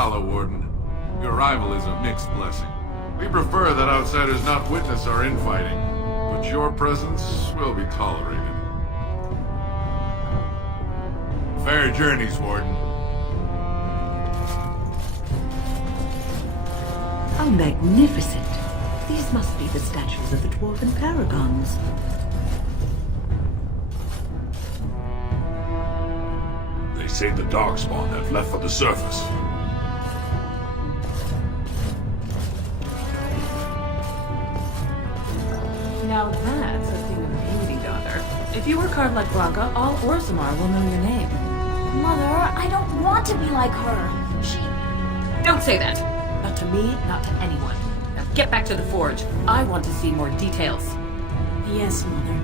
Valhalla, Warden. Your arrival is a mixed blessing. We prefer that outsiders not witness our infighting, but your presence will be tolerated. Fair journeys, Warden. How magnificent! These must be the statues of the Dwarven Paragons. They say the Darkspawn have left for the surface. Now that's a thing of beauty, daughter. If you work hard like Blanca, all Orzammar will know your name. Mother, I don't want to be like her. She... Don't say that! Not to me, not to anyone. Now get back to the forge. I want to see more details. Yes, Mother.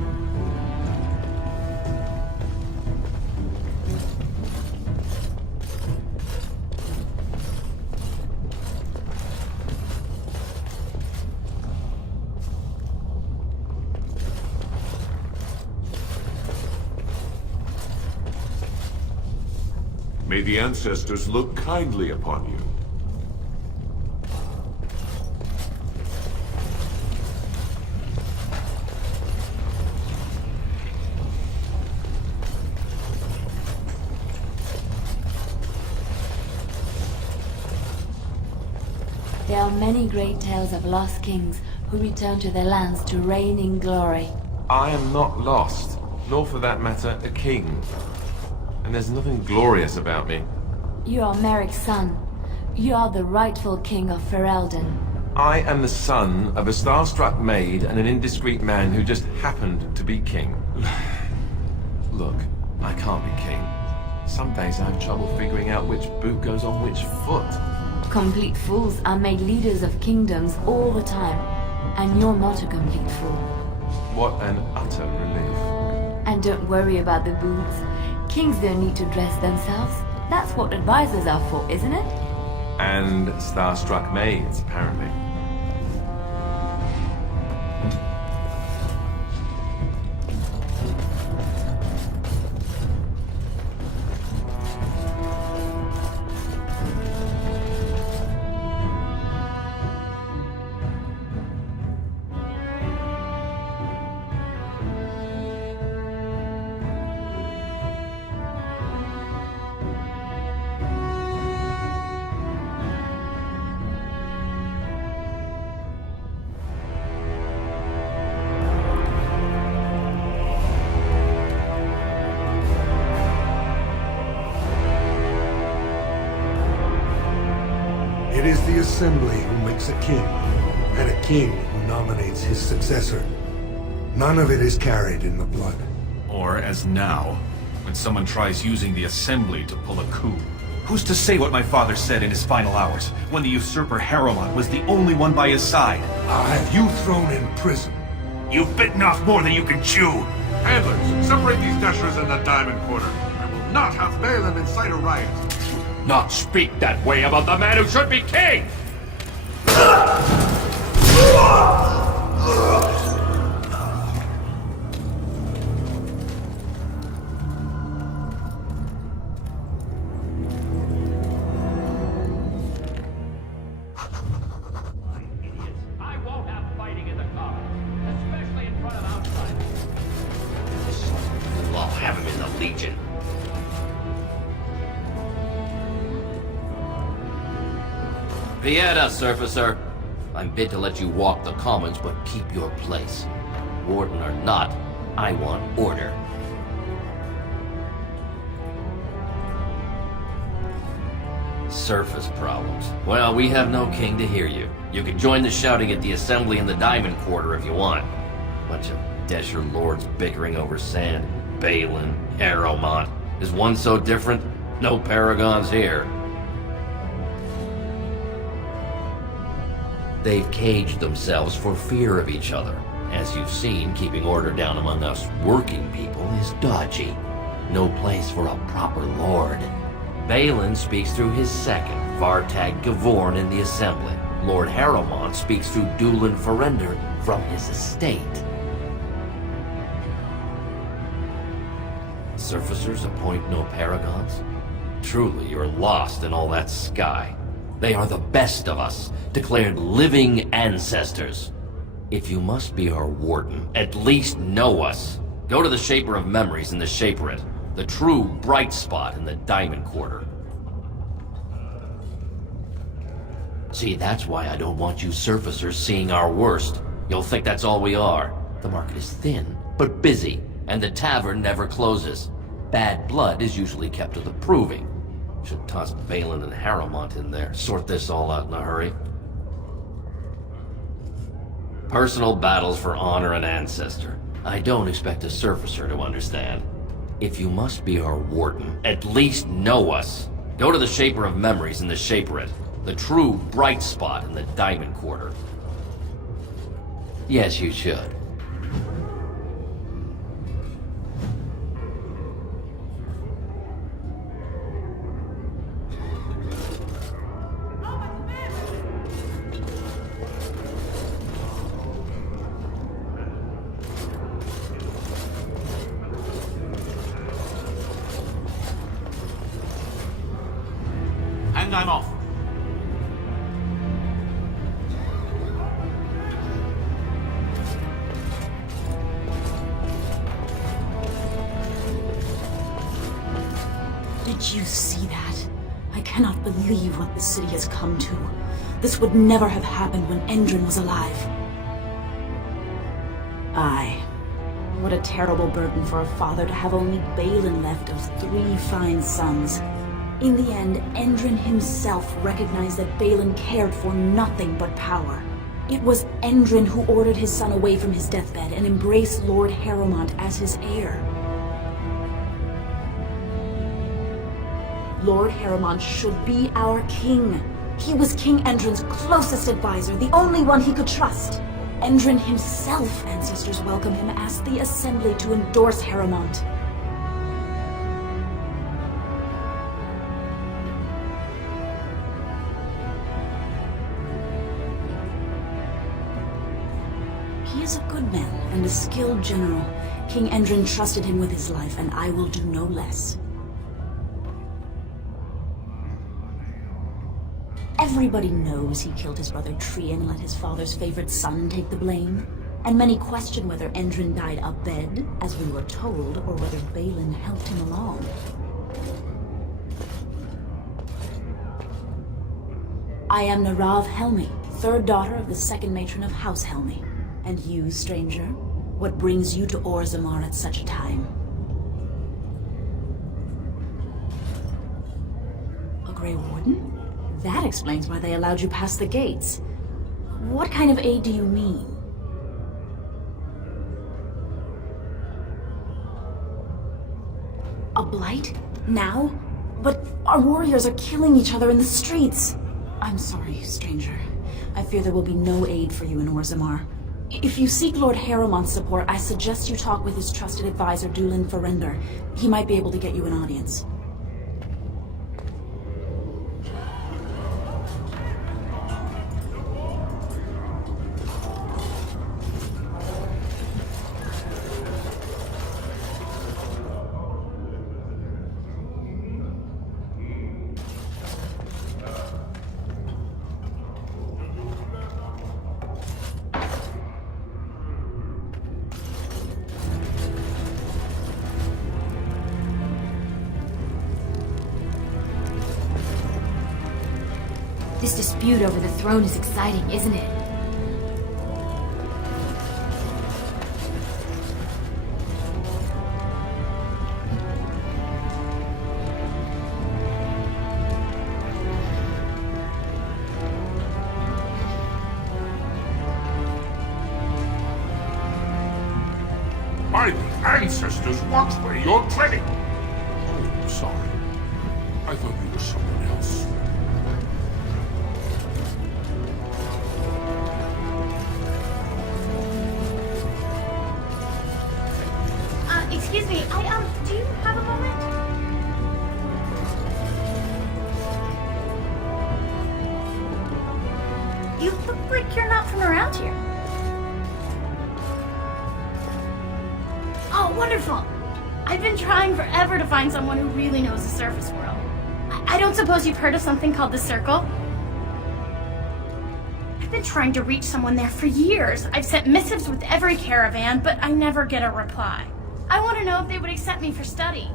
May the ancestors look kindly upon you. There are many great tales of lost kings who return to their lands to reign in glory. I am not lost, nor for that matter, a king. And there's nothing glorious about me. You are Merrick's son. You are the rightful king of Ferelden. I am the son of a starstruck maid and an indiscreet man who just happened to be king. Look, I can't be king. Some days I have trouble figuring out which boot goes on which foot. Complete fools are made leaders of kingdoms all the time. And you're not a complete fool. What an utter relief. And don't worry about the boots. Kings don't need to dress themselves. That's what advisors are for, isn't it? And starstruck maids, apparently. It is the Assembly who makes a king, and a king who nominates his successor. None of it is carried in the blood. Or, as now, when someone tries using the Assembly to pull a coup. Who's to say what my father said in his final hours, when the usurper Harrowmont was the only one by his side? I'll have you thrown in prison. You've bitten off more than you can chew! Handlers, separate these dashers in the Diamond Quarter. I will not have Balin incite a riot. Not speak that way about the man who should be king! I won't have fighting in the Commons, especially in front of outsiders. I'll have him in the Legion. Pieta, Surfacer. I'm bid to let you walk the Commons, but keep your place. Warden or not, I want order. Surface problems. Well, we have no king to hear you. You can join the shouting at the Assembly in the Diamond Quarter if you want. Bunch of Desher lords bickering over sand. Balin, Harrowmont. Is one so different? No paragons here. They've caged themselves for fear of each other. As you've seen, keeping order down among us working people is dodgy. No place for a proper lord. Balin speaks through his second, Vartag Gavorn in the Assembly. Lord Harrowmont speaks through Dulin Ferender from his estate. Surfacers appoint no paragons? Truly, you're lost in all that sky. They are the best of us, declared living ancestors. If you must be our warden, at least know us. Go to the Shaper of Memories in the Shaperate, the true bright spot in the Diamond Quarter. See, that's why I don't want you surfacers seeing our worst. You'll think that's all we are. The market is thin, but busy, and the tavern never closes. Bad blood is usually kept to the proving. Should toss Balin and Harrowmont in there, sort this all out in a hurry. Personal battles for honor and ancestor. I don't expect a surfacer to understand. If you must be our warden, at least know us. Go to the Shaper of Memories in the Shaperate, the true bright spot in the Diamond Quarter. Yes, you should. And I'm off. Did you see that? I cannot believe what the city has come to. This would never have happened when Endrin was alive. Aye. What a terrible burden for a father to have only Balin left of 3 fine sons. In the end, Endrin himself recognized that Balin cared for nothing but power. It was Endrin who ordered his son away from his deathbed and embraced Lord Harrowmont as his heir. Lord Harrowmont should be our king. He was King Endrin's closest advisor, the only one he could trust. Endrin himself, ancestors welcome him, asked the Assembly to endorse Harrowmont. He is a good man and a skilled general. King Endrin trusted him with his life, and I will do no less. Everybody knows he killed his brother Trian and let his father's favorite son take the blame. And many question whether Endrin died abed, as we were told, or whether Balin helped him along. I am Narav Helmi, 3rd daughter of the 2nd matron of House Helmi. And you, stranger, what brings you to Orzammar at such a time? A Grey Warden? That explains why they allowed you past the gates. What kind of aid do you mean? A blight? Now? But our warriors are killing each other in the streets. I'm sorry, stranger. I fear there will be no aid for you in Orzammar. If you seek Lord Harrowmont's support, I suggest you talk with his trusted advisor, Dulin Ferender. He might be able to get you an audience. This dispute over the throne is exciting, isn't it? By the ancestors, watch where you're treading! Oh, sorry. I thought you were someone else. Excuse me, do you have a moment? You look like you're not from around here. Oh, wonderful! I've been trying forever to find someone who really knows the surface world. I don't suppose you've heard of something called the Circle? I've been trying to reach someone there for years. I've sent missives with every caravan, but I never get a reply. I want to know if they would accept me for study.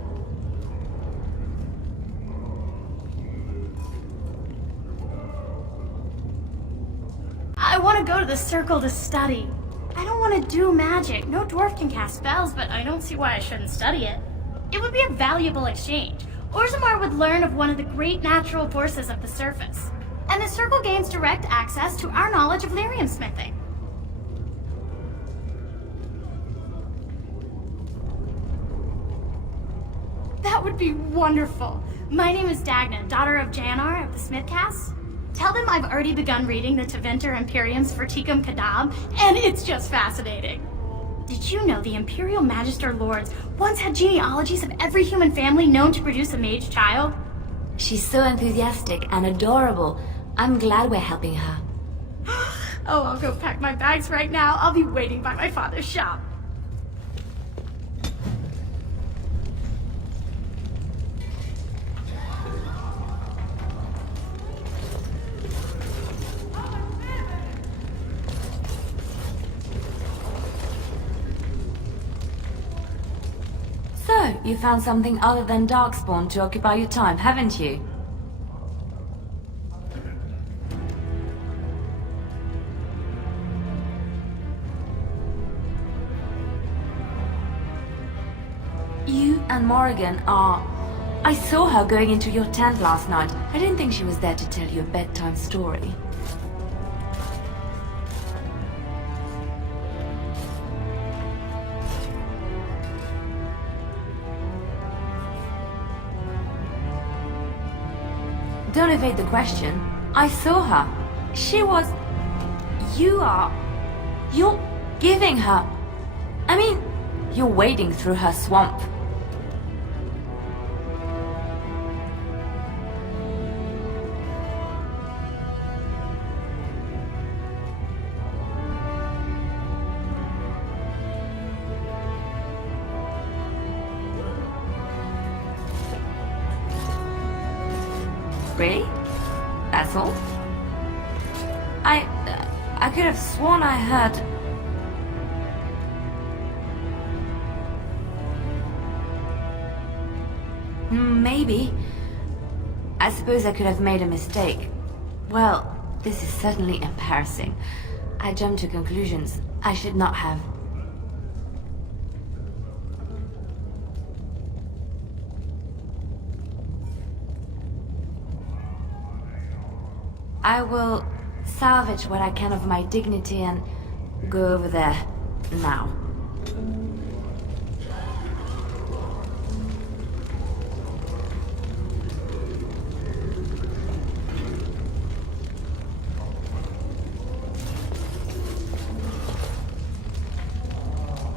I want to go to the circle to study. I don't want to do magic. No dwarf can cast spells, but I don't see why I shouldn't study it. It would be a valuable exchange. Orzammar would learn of one of the great natural forces of the surface. And the circle gains direct access to our knowledge of lyrium smithing. That would be wonderful. My name is Dagna, daughter of Janar of the Smithcasts. Tell them I've already begun reading the Tevinter Imperium's Verticum Kadab, and it's just fascinating. Did you know the Imperial Magister Lords once had genealogies of every human family known to produce a mage child? She's so enthusiastic and adorable. I'm glad we're helping her. Oh, I'll go pack my bags right now. I'll be waiting by my father's shop. So, you found something other than Darkspawn to occupy your time, haven't you? You and Morrigan are... I saw her going into your tent last night. I didn't think she was there to tell you a bedtime story. Don't evade the question. I saw her. She was... You're giving her... I mean, you're wading through her swamp. Really? That's all? I could have sworn I heard... Maybe. I suppose I could have made a mistake. Well, this is certainly embarrassing. I jumped to conclusions I should not have. I will salvage what I can of my dignity and go over there now.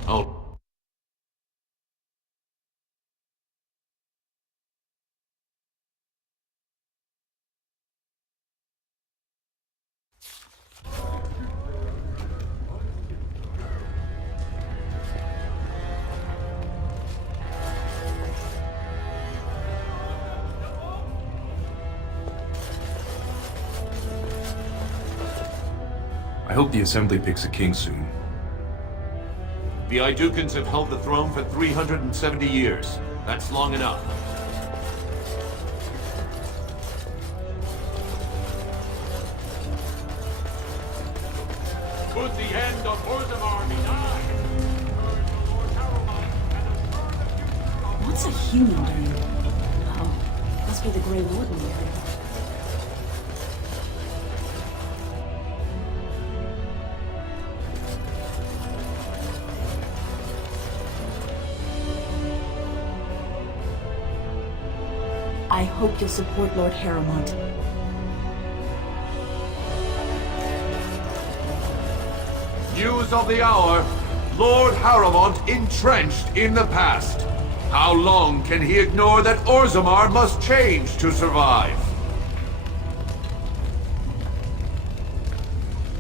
Oh. I hope the Assembly picks a king soon. The Idukans have held the throne for 370 years. That's long enough. Could the end of Orzammar be nigh? What's a human doing? Oh, must be the Grey Warden we heard about. I hope you'll support Lord Harrowmont. News of the hour. Lord Harrowmont entrenched in the past. How long can he ignore that Orzammar must change to survive?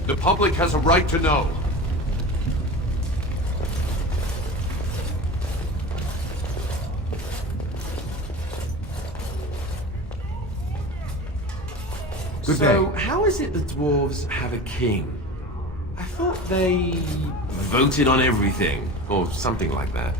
The public has a right to know. Good So, day. how is it the dwarves have a king? I thought they voted on everything, or something like that.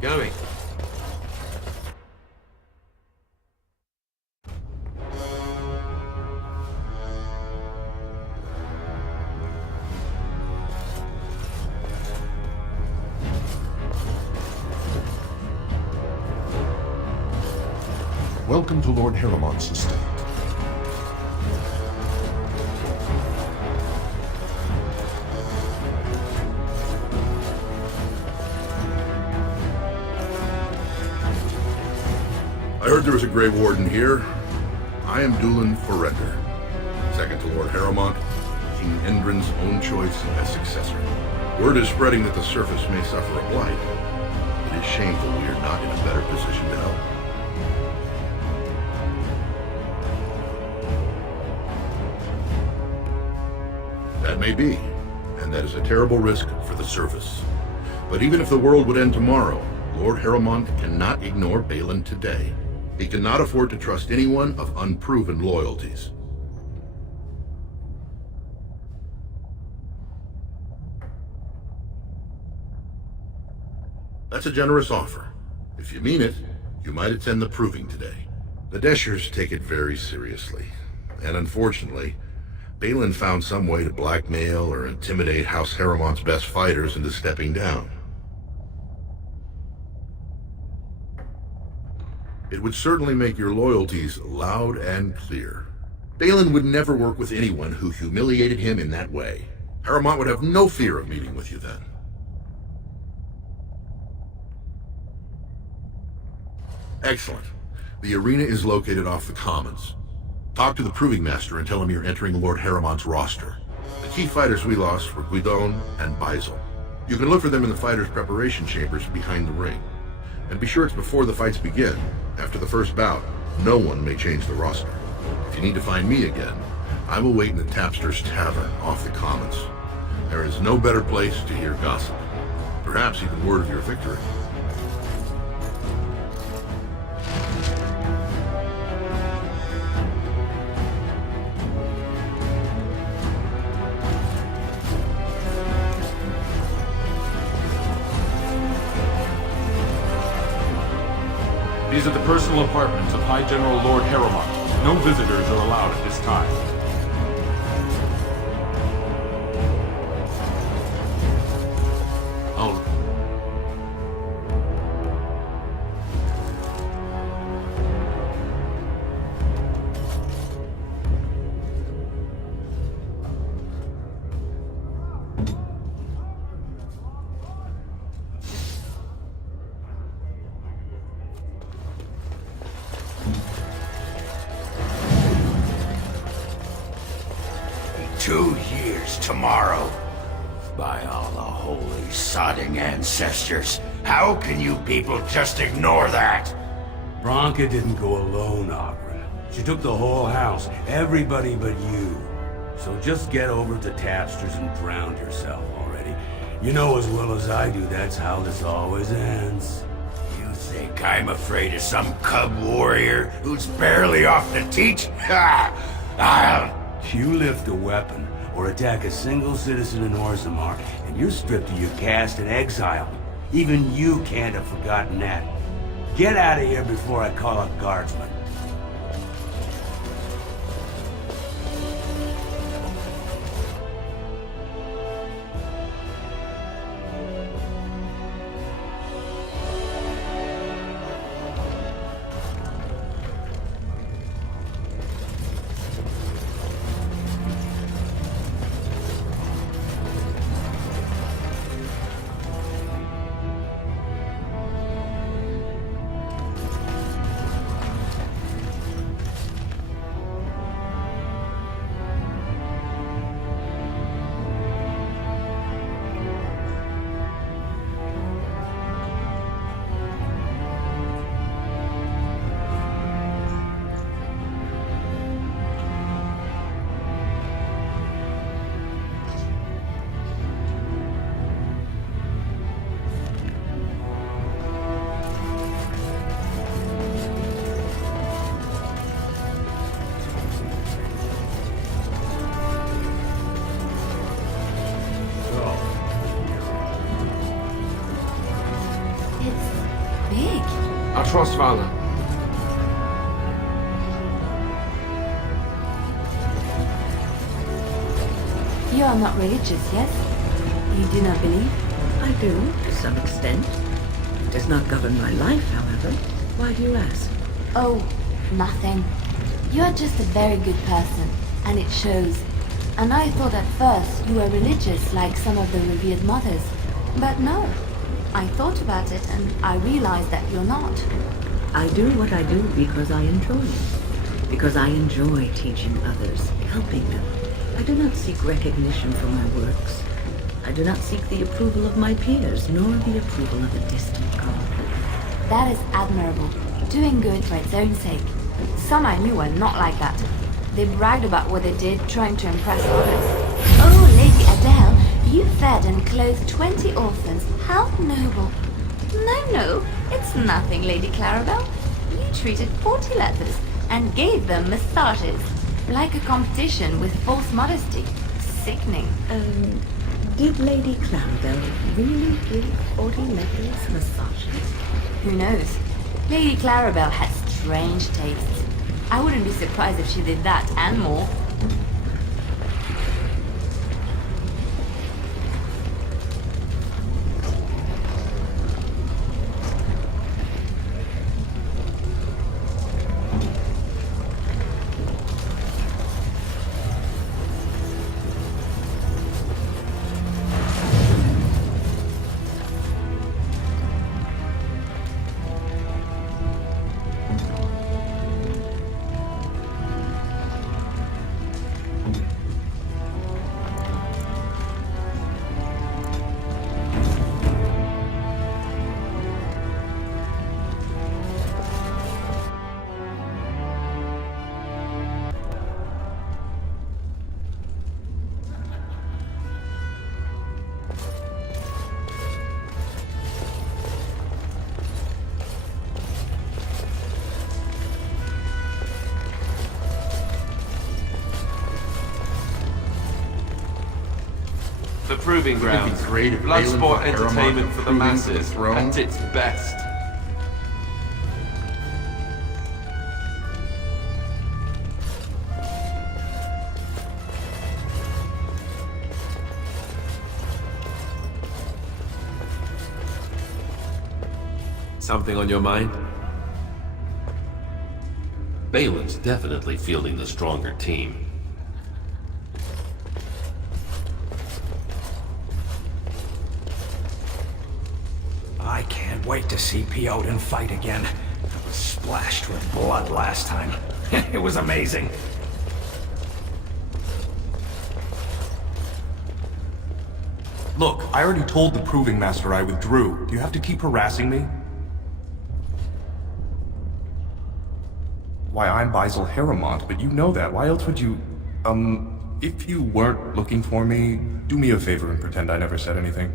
Going. Welcome to Lord Harriman's estate. I heard there was a Grey Warden here. I am Dulin Forrender, second to Lord Harriman, King Endrin's own choice as successor. Word is spreading that the surface may suffer a blight. It is shameful we are not in a better position to help. That may be, and that is a terrible risk for the surface. But even if the world would end tomorrow, Lord Harriman cannot ignore Balin today. He cannot afford to trust anyone of unproven loyalties. That's a generous offer. If you mean it, you might attend the proving today. The Deshers take it very seriously, and unfortunately, Balin found some way to blackmail or intimidate House Harriman's best fighters into stepping down. It would certainly make your loyalties loud and clear. Balin would never work with anyone who humiliated him in that way. Harriman would have no fear of meeting with you then. Excellent. The arena is located off the Commons. Talk to the Proving Master and tell him you're entering Lord Harriman's roster. The key fighters we lost were Guidon and Baisel. You can look for them in the fighters' preparation chambers behind the ring. And be sure it's before the fights begin. After the first bout, no one may change the roster. If you need to find me again, I will wait in the Tapster's Tavern off the Commons. There is no better place to hear gossip. Perhaps even word of your victory. These are the personal apartments of High General Lord Harriman. No visitors are allowed at this time. Oh. Tomorrow. By all the holy sodding ancestors, how can you people just ignore that? Bronca didn't go alone, Agra. She took the whole house, everybody but you. So just get over to Tapster's and drown yourself already. You know as well as I do that's how this always ends. You think I'm afraid of some cub warrior who's barely off the teach? Ha! You lift a weapon or attack a single citizen in Orzammar, and you're stripped of your caste and exiled. Even you can't have forgotten that. Get out of here before I call a guardsman. Trust Valor. You are not religious, yes? You do not believe? I do, to some extent. It does not govern my life, however. Why do you ask? Oh, nothing. You are just a very good person, and it shows. And I thought at first you were religious like some of the revered mothers. But no. I thought about it, and I realized that you're not. I do what I do because I enjoy it. Because I enjoy teaching others, helping them. I do not seek recognition for my works. I do not seek the approval of my peers, nor the approval of a distant god. That is admirable. Doing good for its own sake. Some I knew were not like that. They bragged about what they did, trying to impress others. Oh, Lady Adele, you fed and clothed 20 orphans. How noble. No, it's nothing, Lady Clarabelle. You treated 40 lepers and gave them massages. Like a competition with false modesty. Sickening. Did Lady Clarabelle really give 40 lepers massages? Who knows? Lady Clarabelle had strange tastes. I wouldn't be surprised if she did that and more. The proving ground. It'd be great if Bloodsport Balin brought entertainment Aramon for the proving to masses the throne. at its best. Something on your mind? Balin's definitely fielding the stronger team. I can't wait to see Hideout fight again. I was splashed with blood last time. It was amazing. Look, I already told the Proving Master I withdrew. Do you have to keep harassing me? Why, I'm Basil Haramont, but you know that. Why else would you... if you weren't looking for me, do me a favor and pretend I never said anything.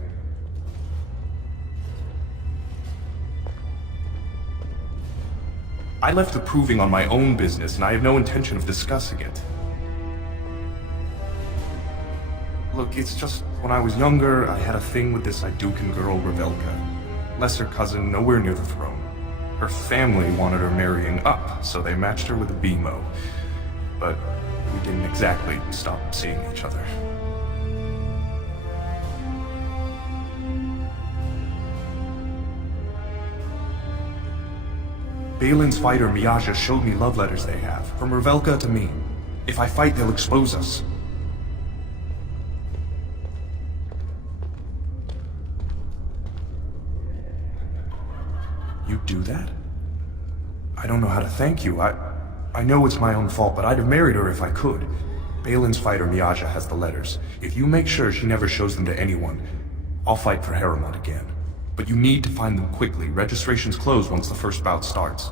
I left the Proving on my own business, and I have no intention of discussing it. Look, it's just, when I was younger, I had a thing with this Idukan girl, Revelka. Lesser cousin, nowhere near the throne. Her family wanted her marrying up, so they matched her with a BMO. But we didn't exactly stop seeing each other. Balin's fighter Miaja showed me love letters they have, from Revelka to me. If I fight, they'll expose us. You do that? I don't know how to thank you. I know it's my own fault, but I'd have married her if I could. Balin's fighter Miaja has the letters. If you make sure she never shows them to anyone, I'll fight for Harriman again. But you need to find them quickly. Registration's closed once the first bout starts.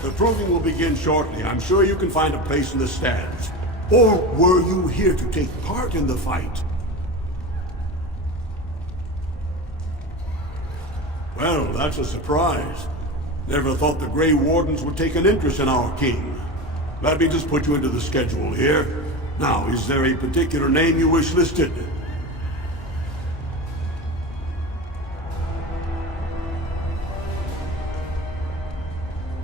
The proving will begin shortly. I'm sure you can find a place in the stands. Or were you here to take part in the fight? Well, that's a surprise. Never thought the Grey Wardens would take an interest in our king. Let me just put you into the schedule here. Now, is there a particular name you wish listed?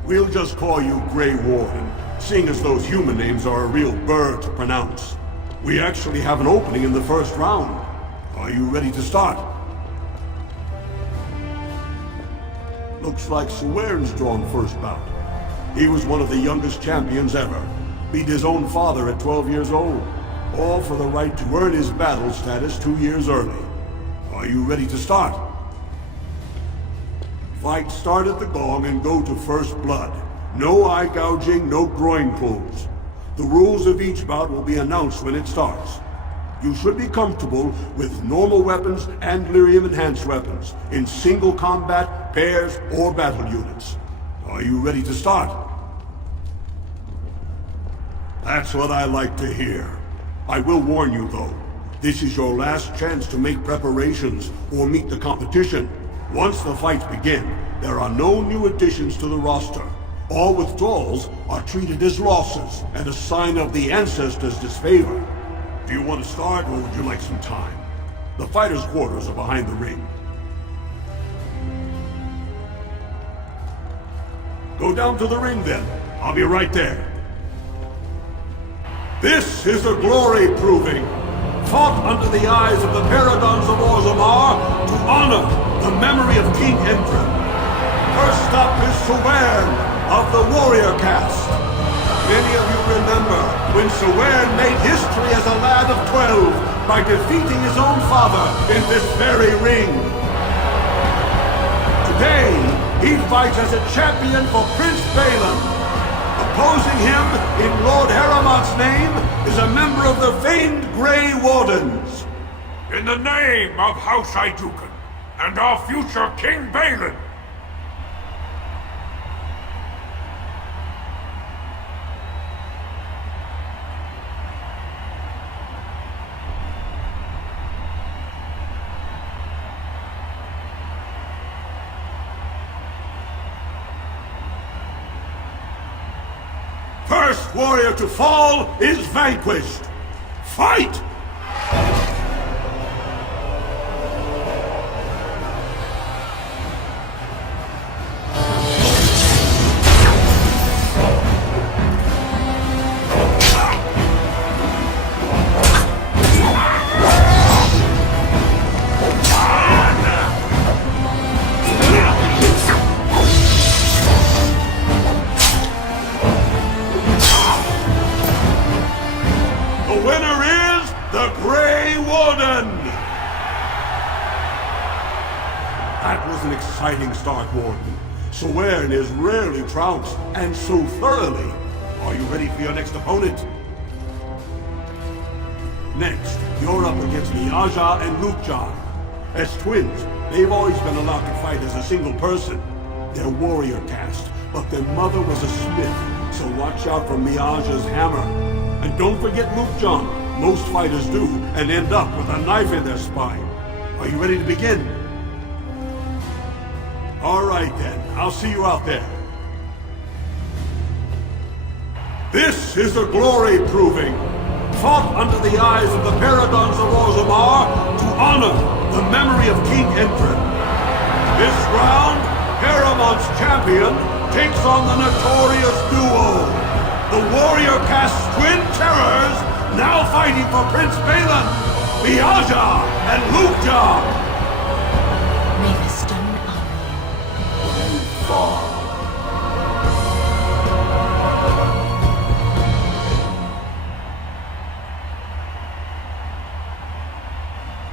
We'll just call you Grey Warden, seeing as those human names are a real burr to pronounce. We actually have an opening in the first round. Are you ready to start? Looks like Suern's drawn first bout. He was one of the youngest champions ever. Beat his own father at 12 years old. All for the right to earn his battle status 2 years early. Are you ready to start? Fight start at the gong and go to first blood. No eye gouging, no groin close. The rules of each bout will be announced when it starts. You should be comfortable with normal weapons and lyrium enhanced weapons, in single combat, pairs, or battle units. Are you ready to start? That's what I like to hear. I will warn you though, this is your last chance to make preparations or meet the competition. Once the fights begin, there are no new additions to the roster. All withdrawals are treated as losses and a sign of the ancestors' disfavor. Do you want to start, or would you like some time? The fighters' quarters are behind the ring. Go down to the ring then. I'll be right there. This is a glory proving, fought under the eyes of the Paragons of Orzammar to honor the memory of King Endrin. First up is Suern of the warrior caste. Many of you remember when Suern made history as a lad of 12 by defeating his own father in this very ring. Today, he fights as a champion for Prince Balin. Opposing him in Lord Harriman's name is a member of the famed Grey Wardens. In the name of House Hydukin and our future King Balin. First warrior to fall is vanquished. Fight! an exciting start, Warden. Swearn is rarely trounced, and so thoroughly. Are you ready for your next opponent? Next, you're up against Miaja and Lukjan. As twins, they've always been allowed to fight as a single person. They're warrior caste, but their mother was a smith, so watch out for Miaja's hammer. And don't forget Lukjan. Most fighters do, and end up with a knife in their spine. Are you ready to begin? All right then, I'll see you out there. This is a glory proving, fought under the eyes of the paragons of Orzammar to honor the memory of King Entrin. This round, Haramont's champion takes on the notorious duo, the warrior caste twin terrors, now fighting for Prince Balin, Miaja and Lukjan. May the stone honor you. Fall.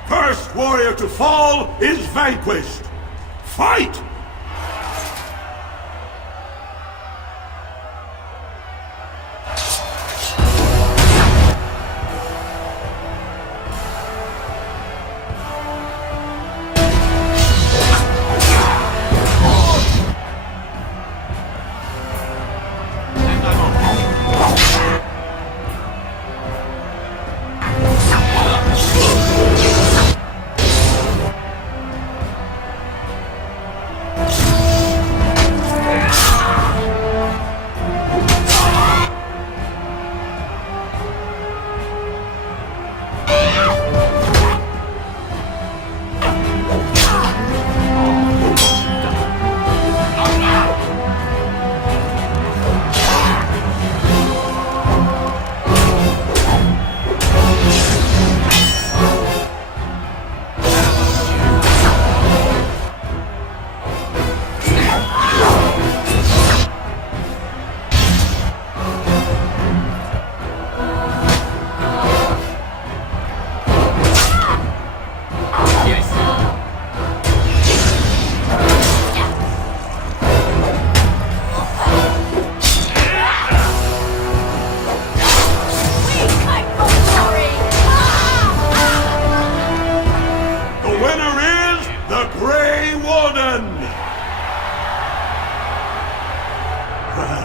First warrior to fall is vanquished. Fight!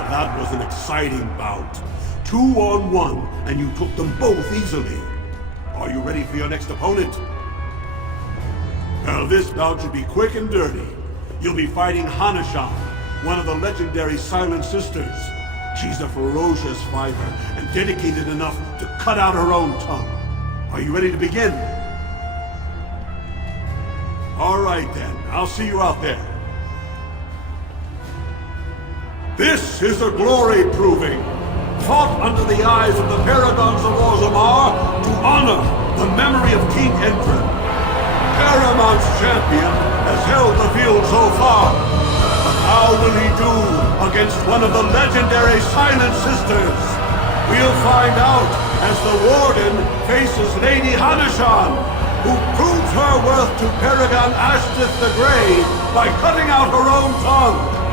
That was an exciting bout. 2-on-1, and you took them both easily. Are you ready for your next opponent? Well, this bout should be quick and dirty. You'll be fighting Hanashan, one of the legendary Silent Sisters. She's a ferocious fighter, and dedicated enough to cut out her own tongue. Are you ready to begin? All right then, I'll see you out there. This is a glory proving, fought under the eyes of the paragons of Orzammar to honor the memory of King Entrin. Haramont's champion has held the field so far, but how will he do against one of the legendary Silent Sisters? We'll find out as the Warden faces Lady Hanashan, who proves her worth to Paragon Ashtith the Grey by cutting out her own tongue.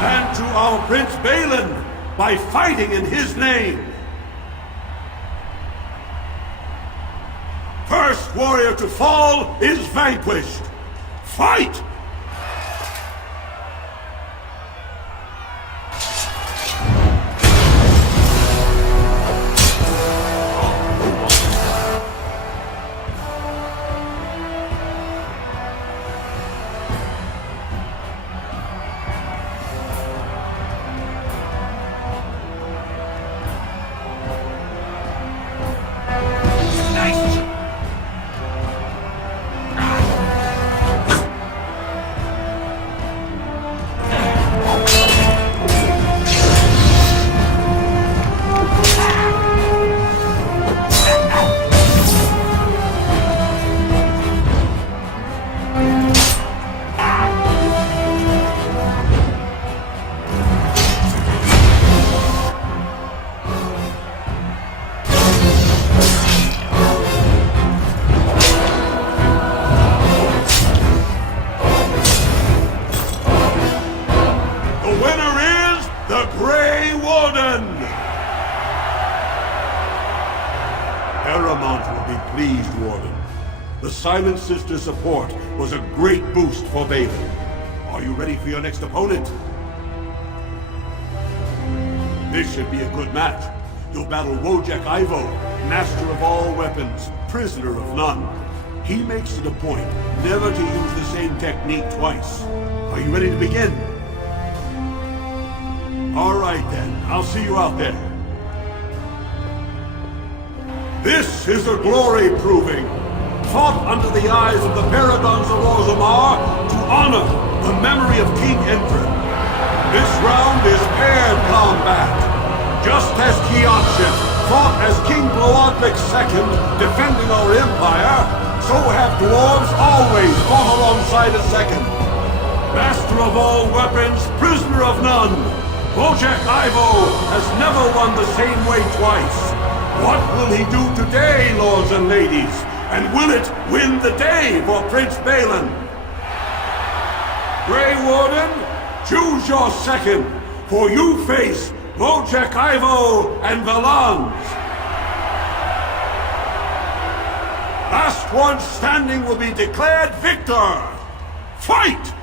And to our Prince Balin by fighting in his name. First warrior to fall is vanquished. Fight! pleased, Warden. The Silent Sister support was a great boost for Balin. Are you ready for your next opponent? This should be a good match. You'll battle Wojek Ivo, master of all weapons, prisoner of none. He makes it a point never to use the same technique twice. Are you ready to begin? All right then, I'll see you out there. This is a glory proving, fought under the eyes of the Paragons of Orzammar to honor the memory of King Endrin. This round is paired combat. Just as Hideout fought as King Bloodlick II, defending our empire, so have dwarves always fought alongside a second. Master of all weapons, prisoner of none, Wojek Ivo has never won the same way twice. What will he do today, lords and ladies? And will it win the day for Prince Balin? Grey Warden, choose your second, for you face Wojek Ivo and Valans. Last one standing will be declared victor. Fight!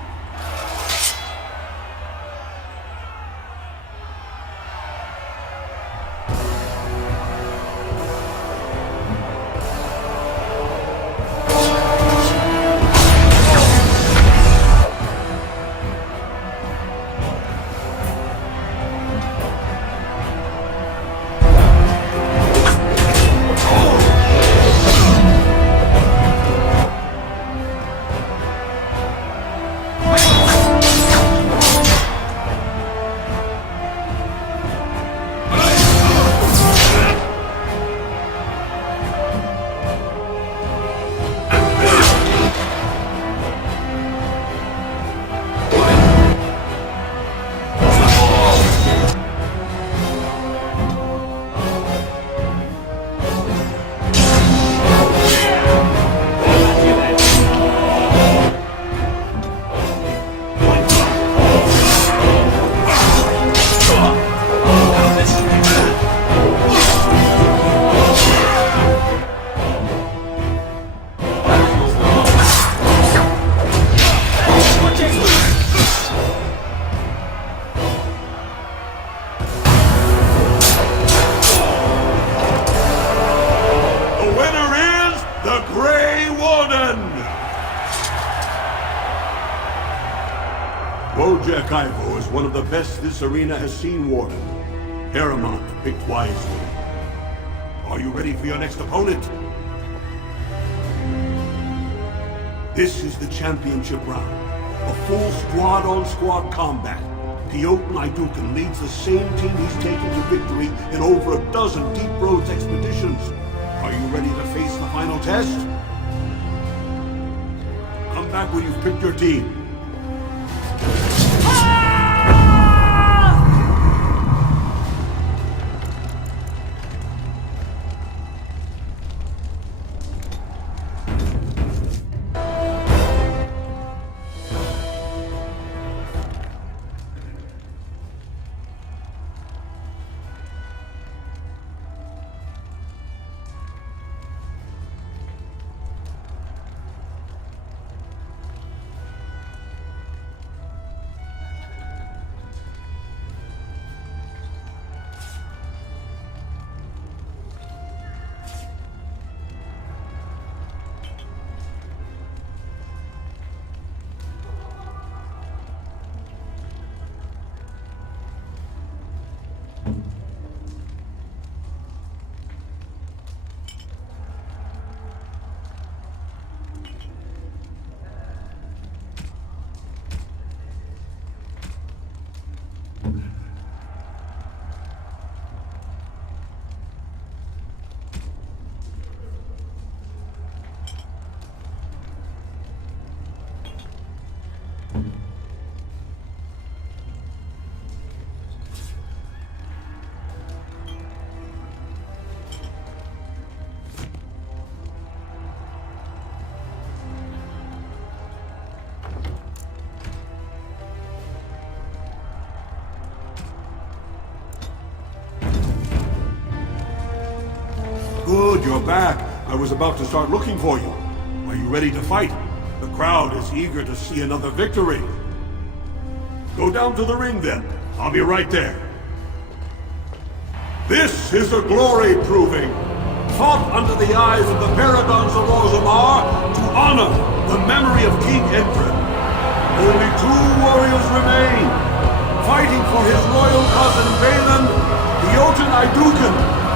Wojek Ivo is one of the best this arena has seen, Warden. Harriman picked wisely. Are you ready for your next opponent? This is the championship round. A full squad-on-squad combat. Piotr Idukin leads the same team he's taken to victory in over a dozen Deep Roads expeditions. Are you ready to face the final test? Come back when you've picked your team. Good, you're back. I was about to start looking for you. Are you ready to fight? The crowd is eager to see another victory. Go down to the ring then. I'll be right there. This is a glory proving, fought under the eyes of the paragons of Orzammar to honor the memory of King Endrin. Only 2 warriors remain. Fighting for his royal cousin Balin, the Jotun Iduken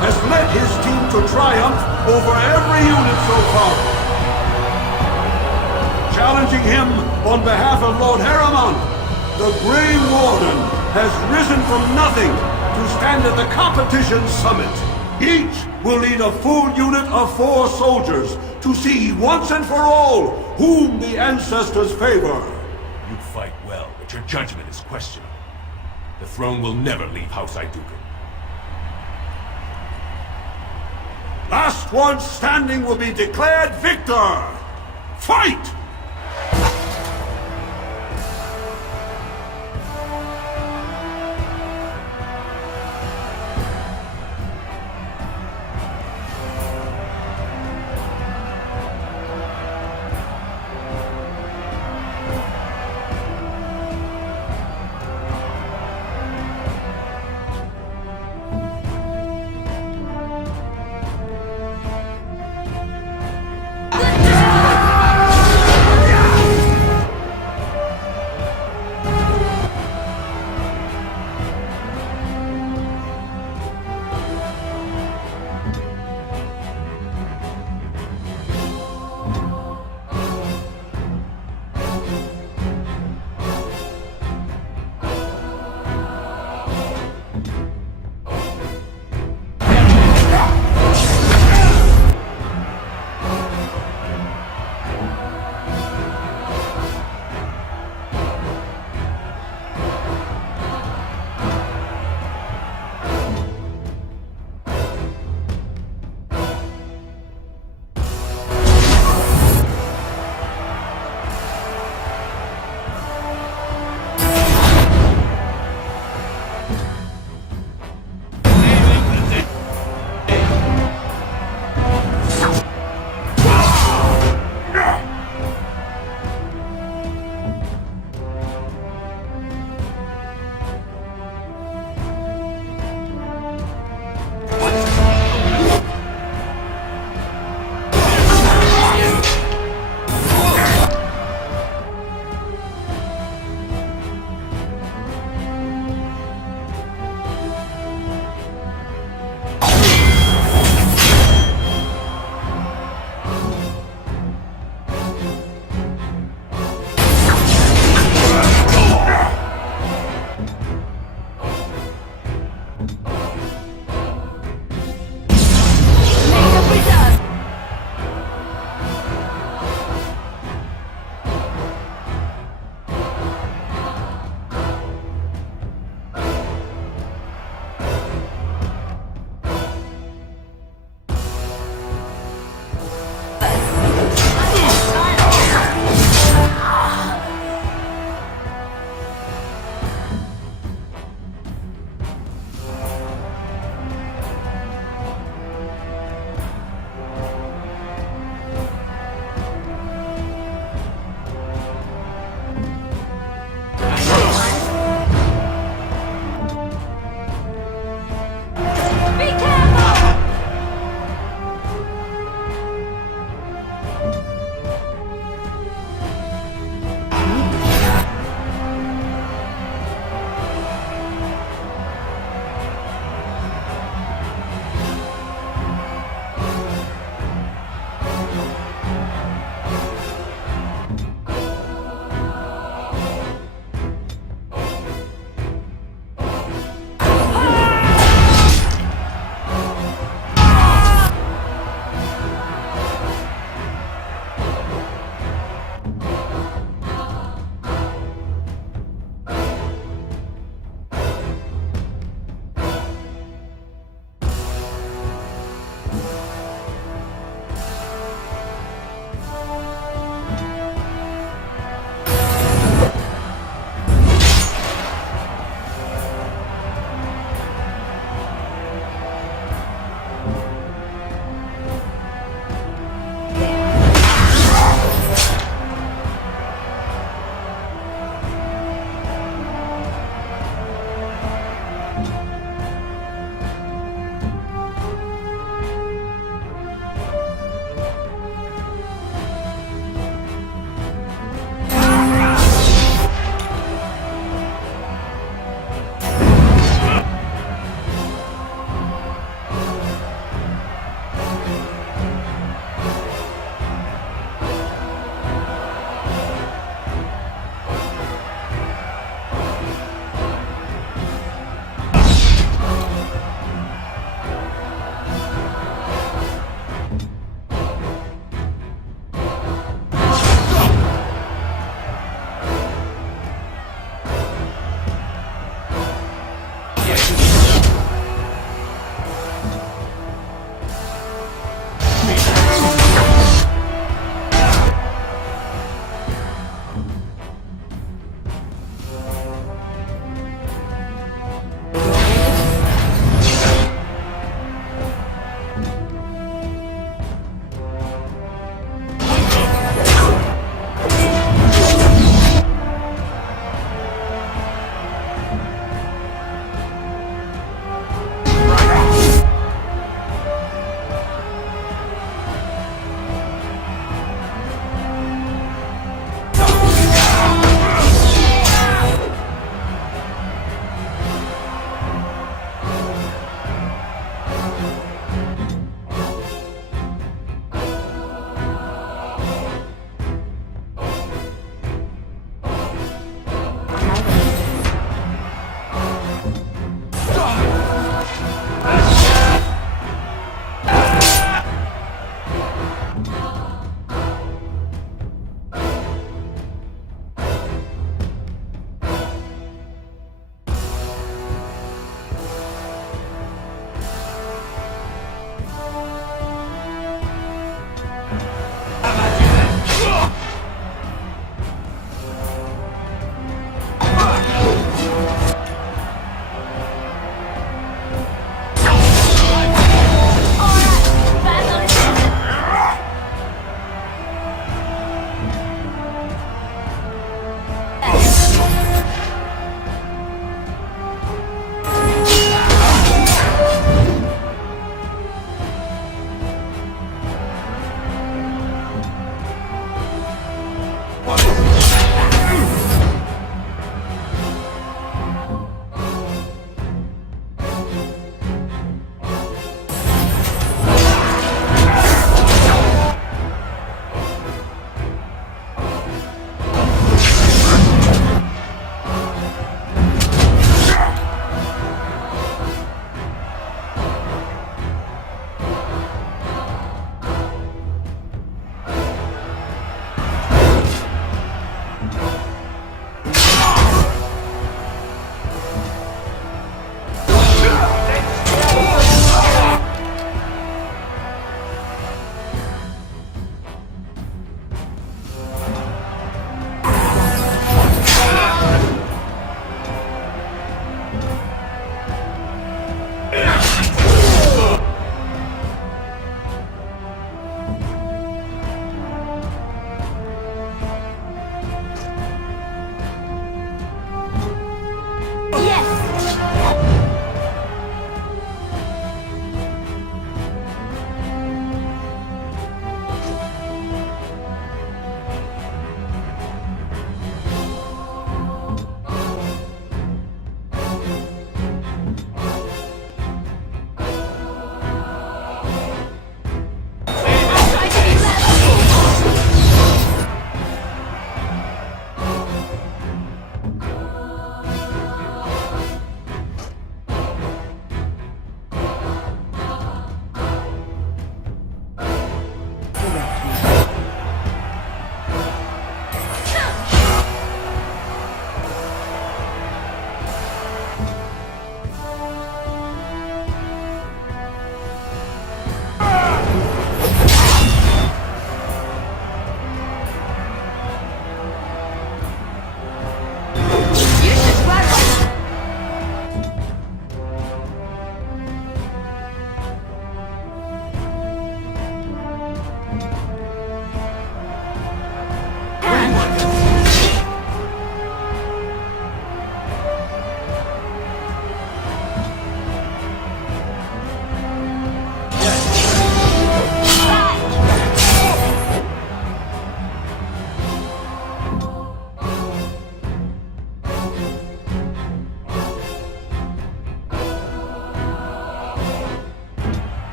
has led his team to triumph over every unit so far. Challenging him on behalf of Lord Harriman, the Grey Warden has risen from nothing to stand at the competition's summit. Each will lead a full unit of 4 soldiers to see once and for all whom the ancestors favor. You fight well, but your judgment is questionable. The throne will never leave House Iduken. Last one standing will be declared victor! Fight!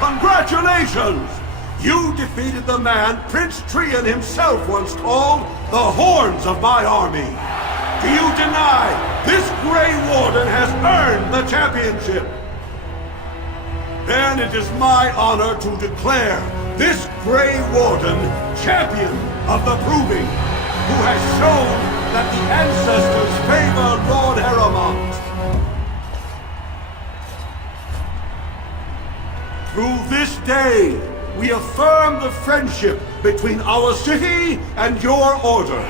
Congratulations! You defeated the man Prince Trian himself once called the Horns of my army. Do you deny this Grey Warden has earned the championship? Then it is my honor to declare this Grey Warden champion of the Proving, who has shown that the ancestors favor Lord Harrowmont. Through this day, we affirm the friendship between our city and your order.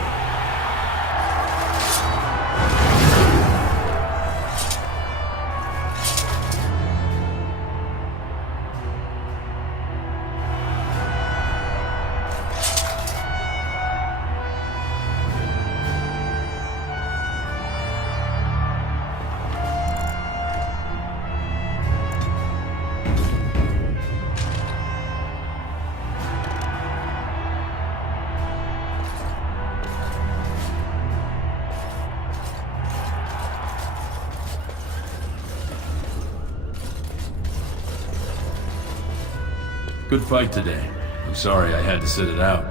Good fight today. I'm sorry I had to sit it out.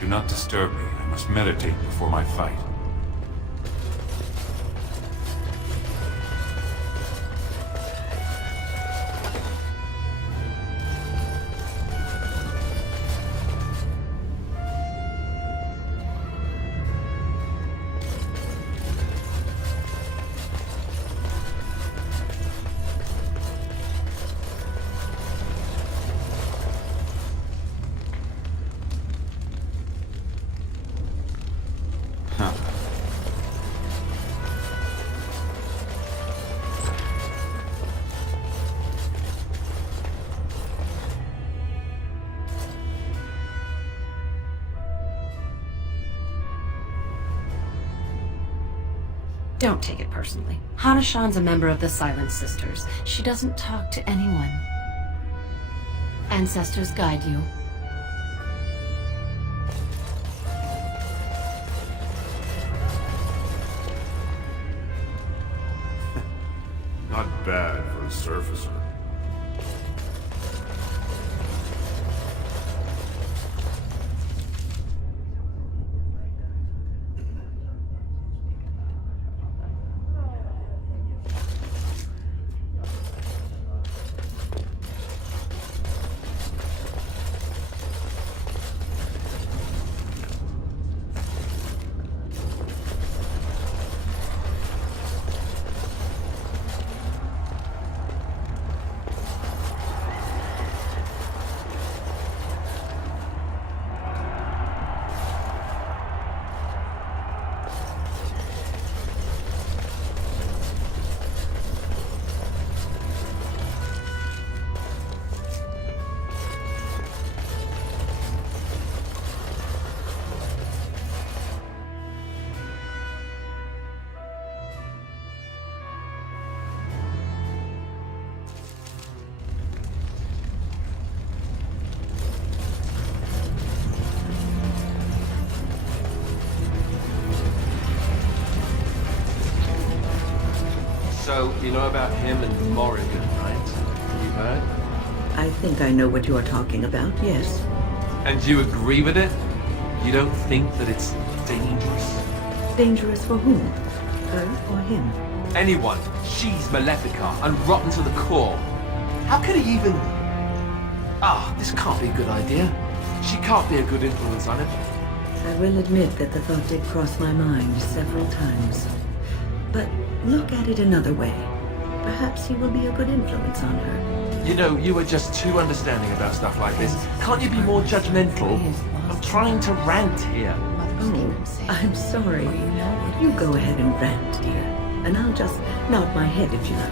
Do not disturb me. I must meditate before my fight. Don't take it personally. Hana-shan's a member of the Silent Sisters. She doesn't talk to anyone. Ancestors guide you. Not bad for a surfacer. So, you know about him and Morrigan, right? You heard? I think I know what you are talking about, yes. And you agree with it? You don't think that it's dangerous? Dangerous for whom? Her or him? Anyone. She's Malefica and rotten to the core. How could he even... this can't be a good idea. She can't be a good influence on him. I will admit that the thought did cross my mind several times. But look at it another way. Perhaps he will be a good influence on her. You know, you are just too understanding about stuff like this. Can't you be more judgmental? I'm trying to rant here. Oh, I'm sorry. You go ahead and rant, dear. And I'll just nod my head if you like.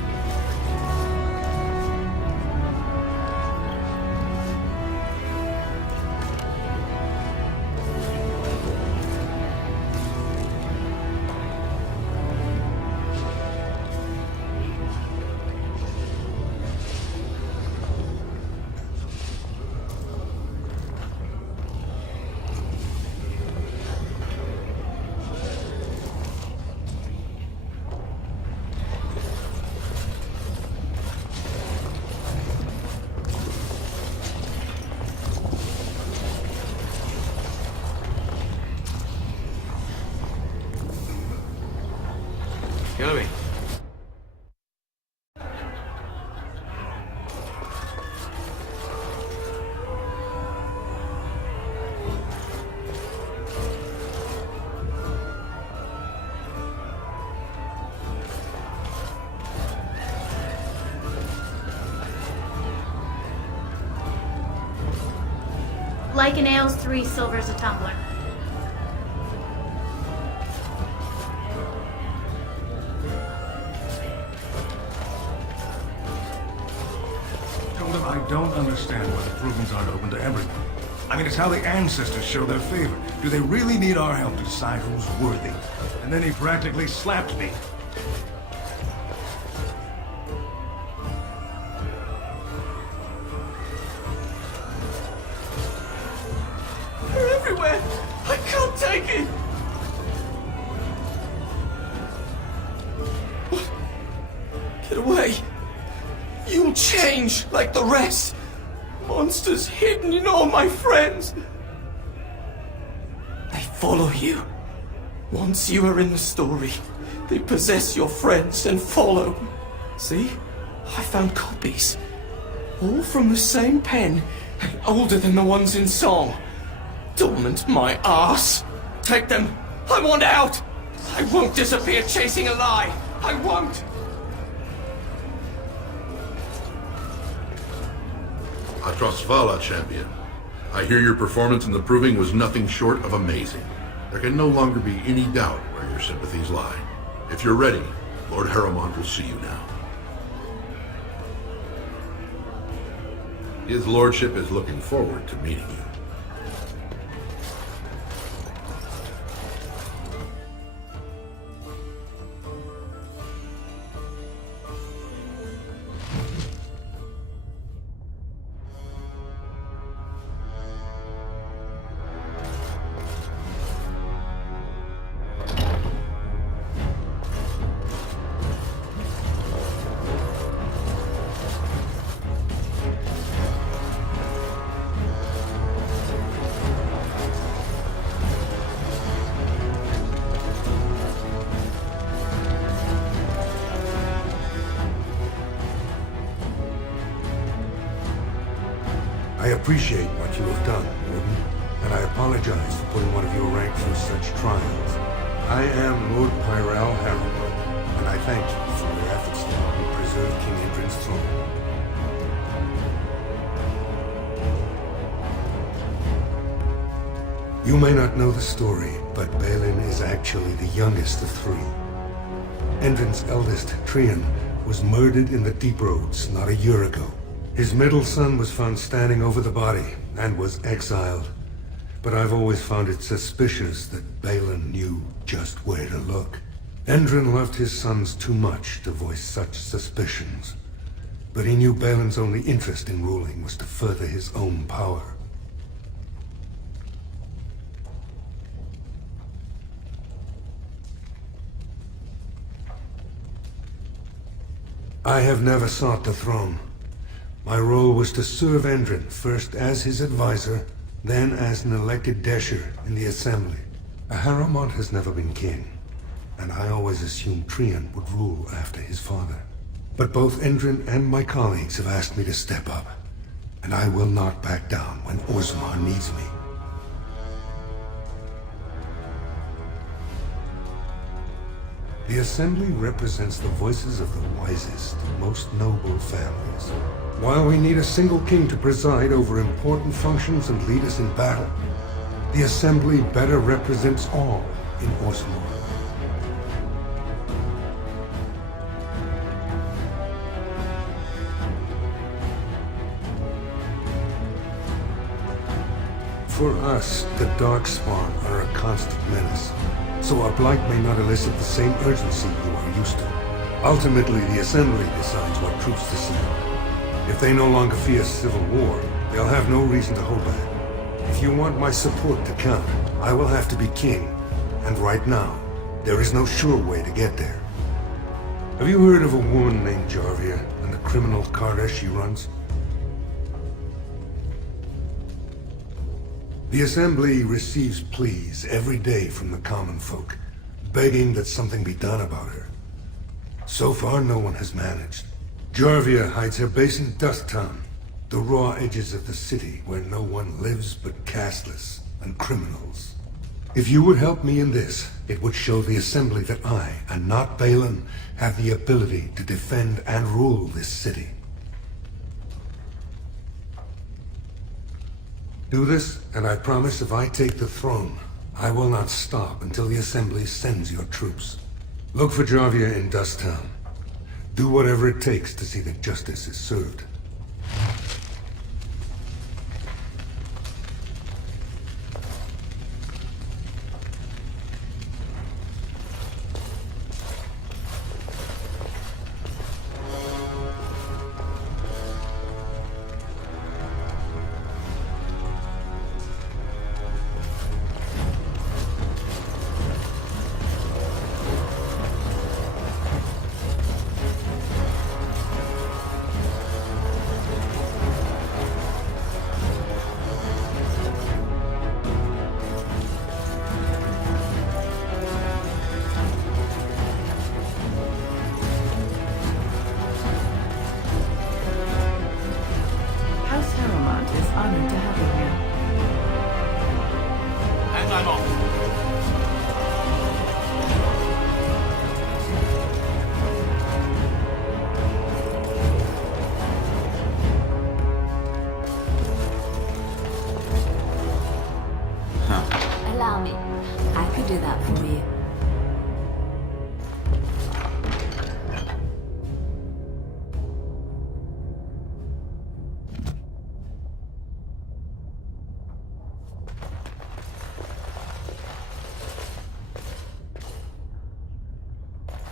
Coming. Like an ale's 3 silvers a tumbler. Tell them I don't understand why the provings aren't open to everyone. I mean, it's how the ancestors show their favor. Do they really need our help to decide who's worthy? And then he practically slapped me. They're everywhere! I can't take it! What? Get away! You'll change like the rest! Monsters hidden in all my friends! They follow you. Once you are in the story, they possess your friends and follow. See? I found copies. All from the same pen, and older than the ones in song. Dormant my ass! Take them! I want out! I won't disappear chasing a lie! I won't! Atrosvala, champion. I hear your performance in the proving was nothing short of amazing. There can no longer be any doubt where your sympathies lie. If you're ready, Lord Harrowmont will see you now. His lordship is looking forward to meeting you. I appreciate what you have done, Warden, and I apologize for putting one of your rank through such trials. I am Lord Pyrell Harrowmont, and I thank you for your efforts to help me preserve King Indrin's throne. You may not know the story, but Balin is actually the youngest of 3. Indrin's eldest, Trian, was murdered in the Deep Roads not a year ago. His middle son was found standing over the body and was exiled. But I've always found it suspicious that Balin knew just where to look. Endrin loved his sons too much to voice such suspicions. But he knew Balin's only interest in ruling was to further his own power. I have never sought the throne. My role was to serve Endrin, first as his advisor, then as an elected Desher in the Assembly. Harrowmont has never been king, and I always assumed Trian would rule after his father. But both Endrin and my colleagues have asked me to step up, and I will not back down when Orzammar needs me. The Assembly represents the voices of the wisest, most noble families. While we need a single king to preside over important functions and lead us in battle, the Assembly better represents all in Orzammar. For us, the Darkspawn are a constant menace, so our blight may not elicit the same urgency you are used to. Ultimately, the Assembly decides what troops to send. If they no longer fear civil war, they'll have no reason to hold back. If you want my support to count, I will have to be king. And right now, there is no sure way to get there. Have you heard of a woman named Jarvia and the criminal Carta she runs? The Assembly receives pleas every day from the common folk, begging that something be done about her. So far, no one has managed. Jarvia hides her base in Dust Town, the raw edges of the city where no one lives but castless and criminals. If you would help me in this, it would show the Assembly that I, and not Balin, have the ability to defend and rule this city. Do this, and I promise if I take the throne, I will not stop until the Assembly sends your troops. Look for Jarvia in Dust Town. Do whatever it takes to see that justice is served. Allow me. I could do that for you.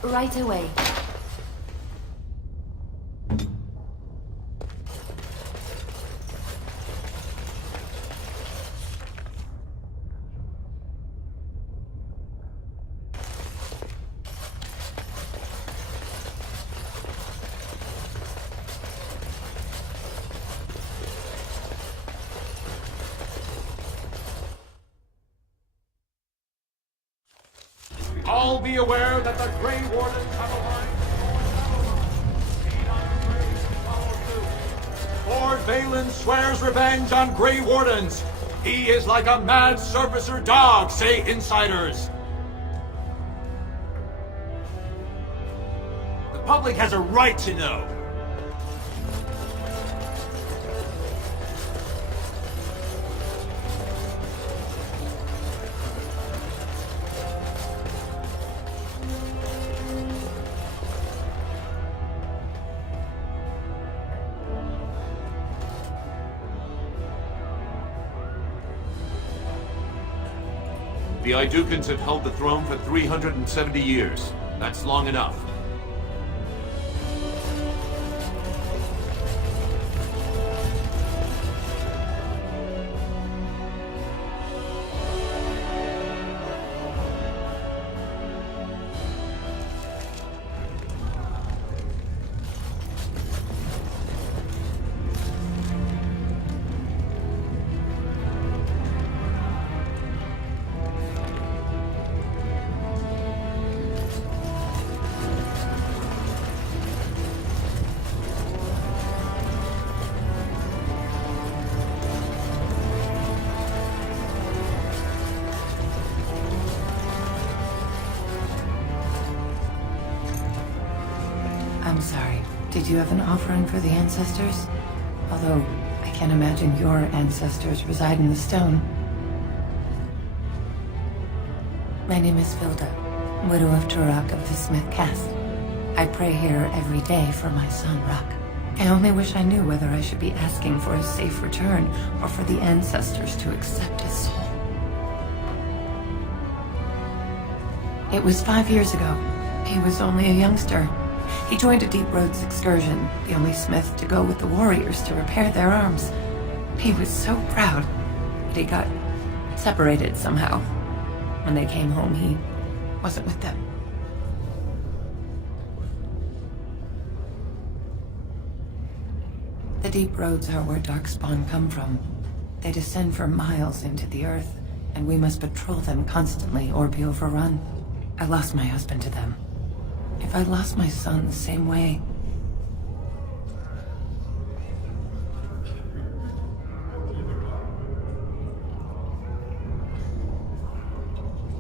Right away. All be aware that the Grey Wardens have aligned. Lord Balin swears revenge on Grey Wardens. He is like a mad surfacer dog, say insiders. The public has a right to know. The Idukans have held the throne for 370 years. That's long enough. I'm sorry. Did you have an offering for the ancestors? Although, I can't imagine your ancestors reside in the stone. My name is Vilda, widow of Turok of the Smith Caste. I pray here every day for my son, Rock. I only wish I knew whether I should be asking for a safe return or for the ancestors to accept his soul. It was 5 years ago. He was only a youngster. He joined a Deep Roads excursion, the only smith to go with the warriors to repair their arms. He was so proud, but he got separated somehow. When they came home, he wasn't with them. The Deep Roads are where Darkspawn come from. They descend for miles into the earth, and we must patrol them constantly or be overrun. I lost my husband to them. If I lost my son the same way...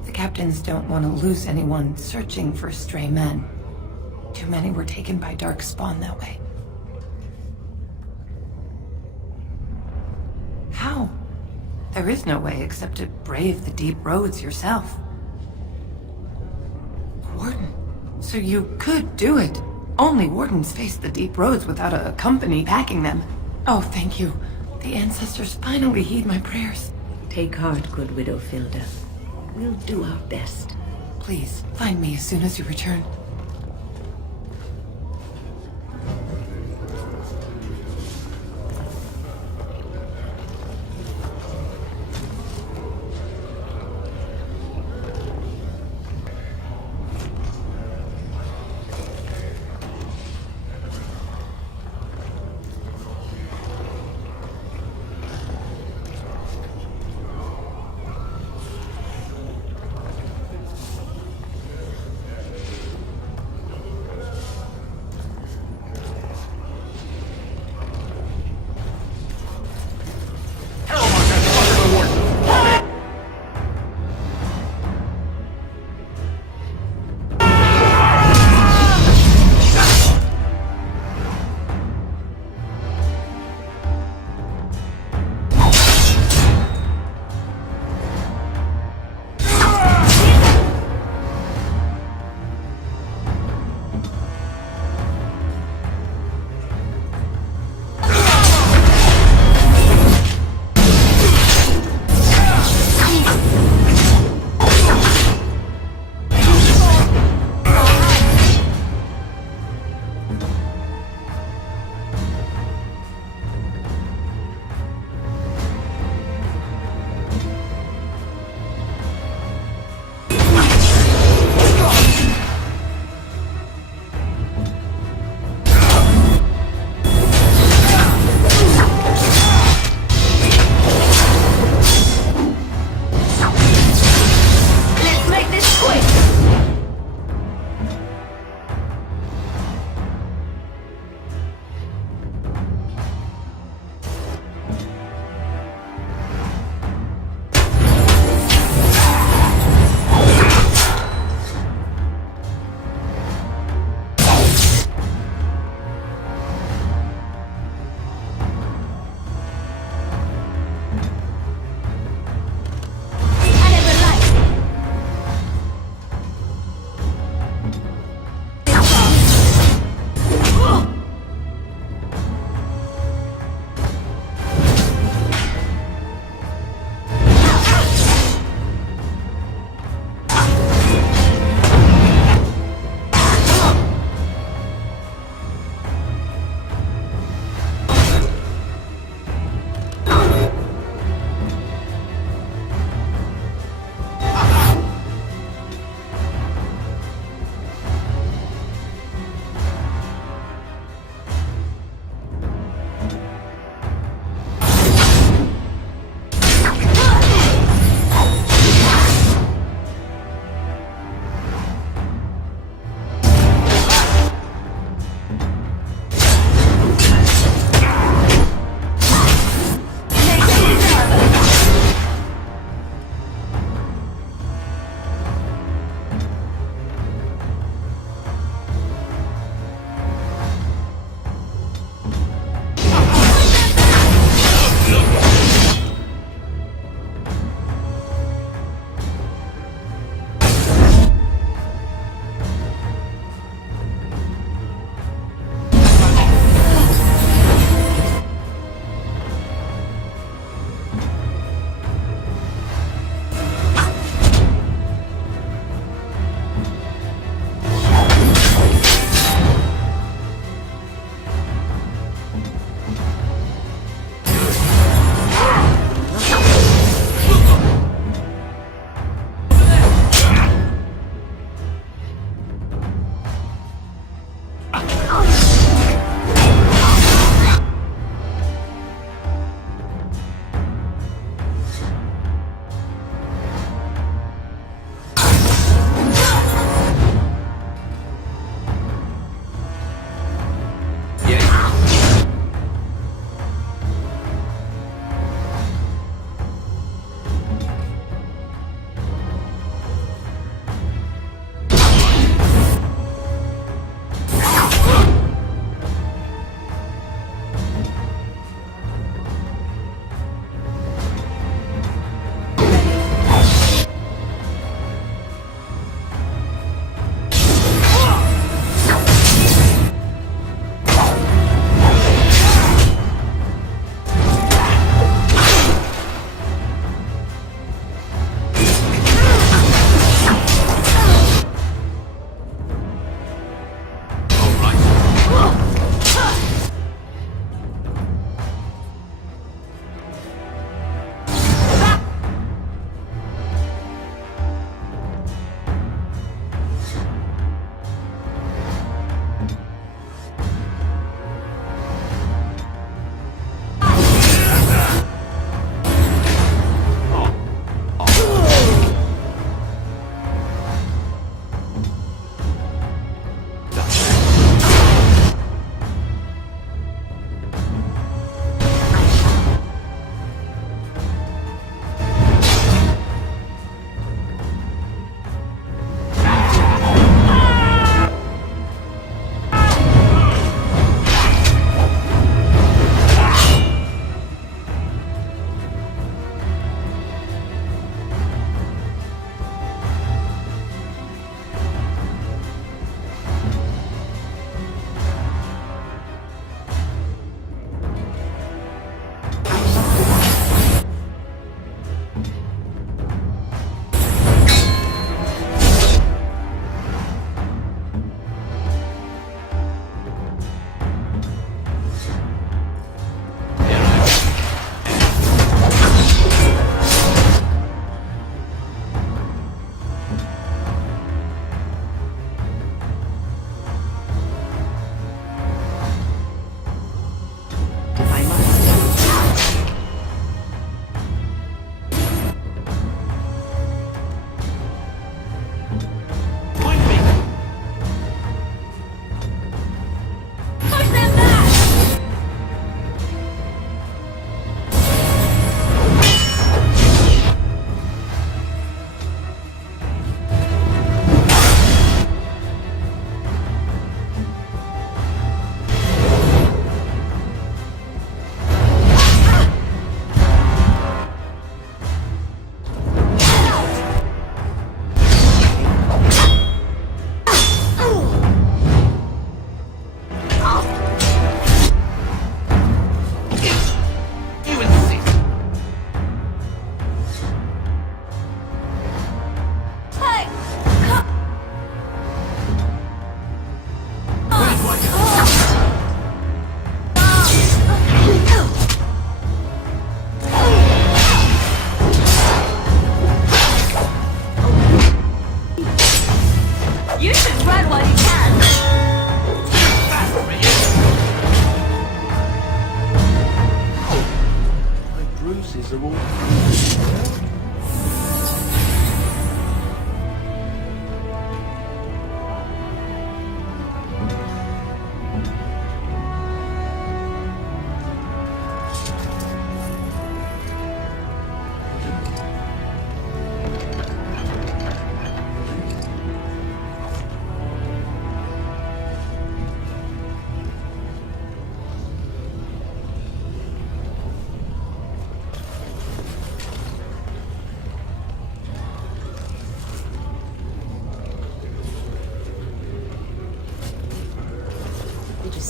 The captains don't want to lose anyone searching for stray men. Too many were taken by Dark Spawn that way. How? There is no way except to brave the deep roads yourself. Warden. So you could do it. Only wardens face the deep roads without a company packing them. Oh, thank you. The ancestors finally heed my prayers. Take heart, good Widow Filda. We'll do our best. Please, find me as soon as you return.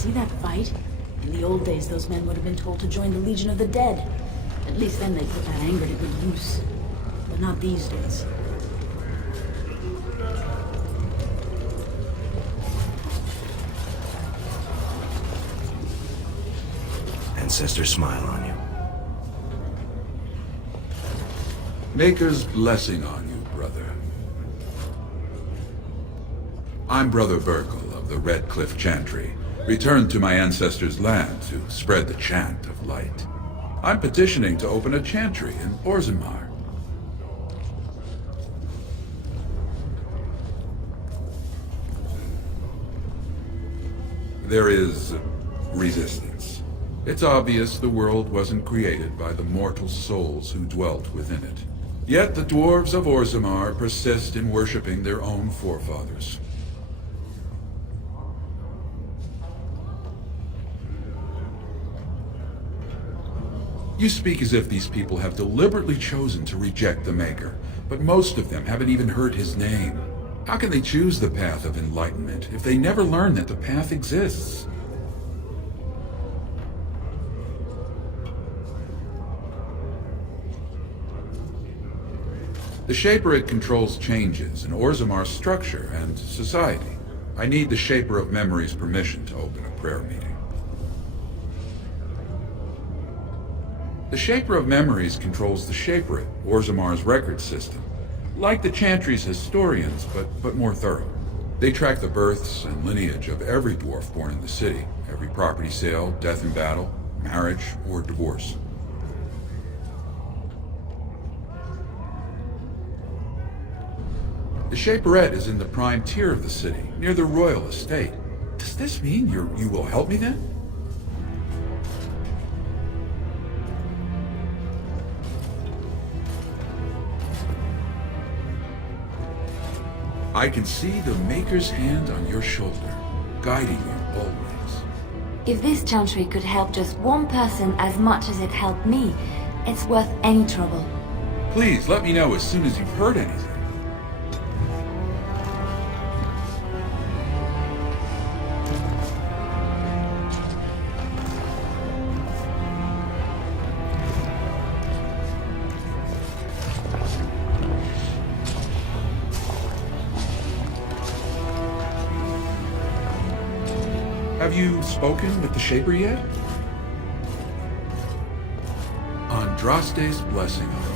See that fight? In the old days, those men would have been told to join the Legion of the Dead. At least then they'd put that anger to good use. But not these days. Ancestors smile on you. Maker's blessing on you, brother. I'm Brother Burkle of the Red Cliff Chantry, returned to my ancestors' land to spread the chant of light. I'm petitioning to open a chantry in Orzammar. There is resistance. It's obvious the world wasn't created by the mortal souls who dwelt within it. Yet the dwarves of Orzammar persist in worshipping their own forefathers. You speak as if these people have deliberately chosen to reject the Maker, but most of them haven't even heard his name. How can they choose the path of enlightenment if they never learn that the path exists? The Shaperit controls changes in Orzammar's structure and society. I need the Shaper of Memory's permission to open a prayer meeting. The Shaper of Memories controls the Shaperit, Orzammar's record system. Like the Chantry's historians, but more thorough. They track the births and lineage of every dwarf born in the city, every property sale, death in battle, marriage, or divorce. The Shaperette is in the prime tier of the city, near the royal estate. Does this mean you will help me then? I can see the Maker's hand on your shoulder, guiding you always. If this chantry could help just one person as much as it helped me, it's worth any trouble. Please let me know as soon as you've heard anything. Have you spoken with the Shaper yet? Andraste's blessing on you.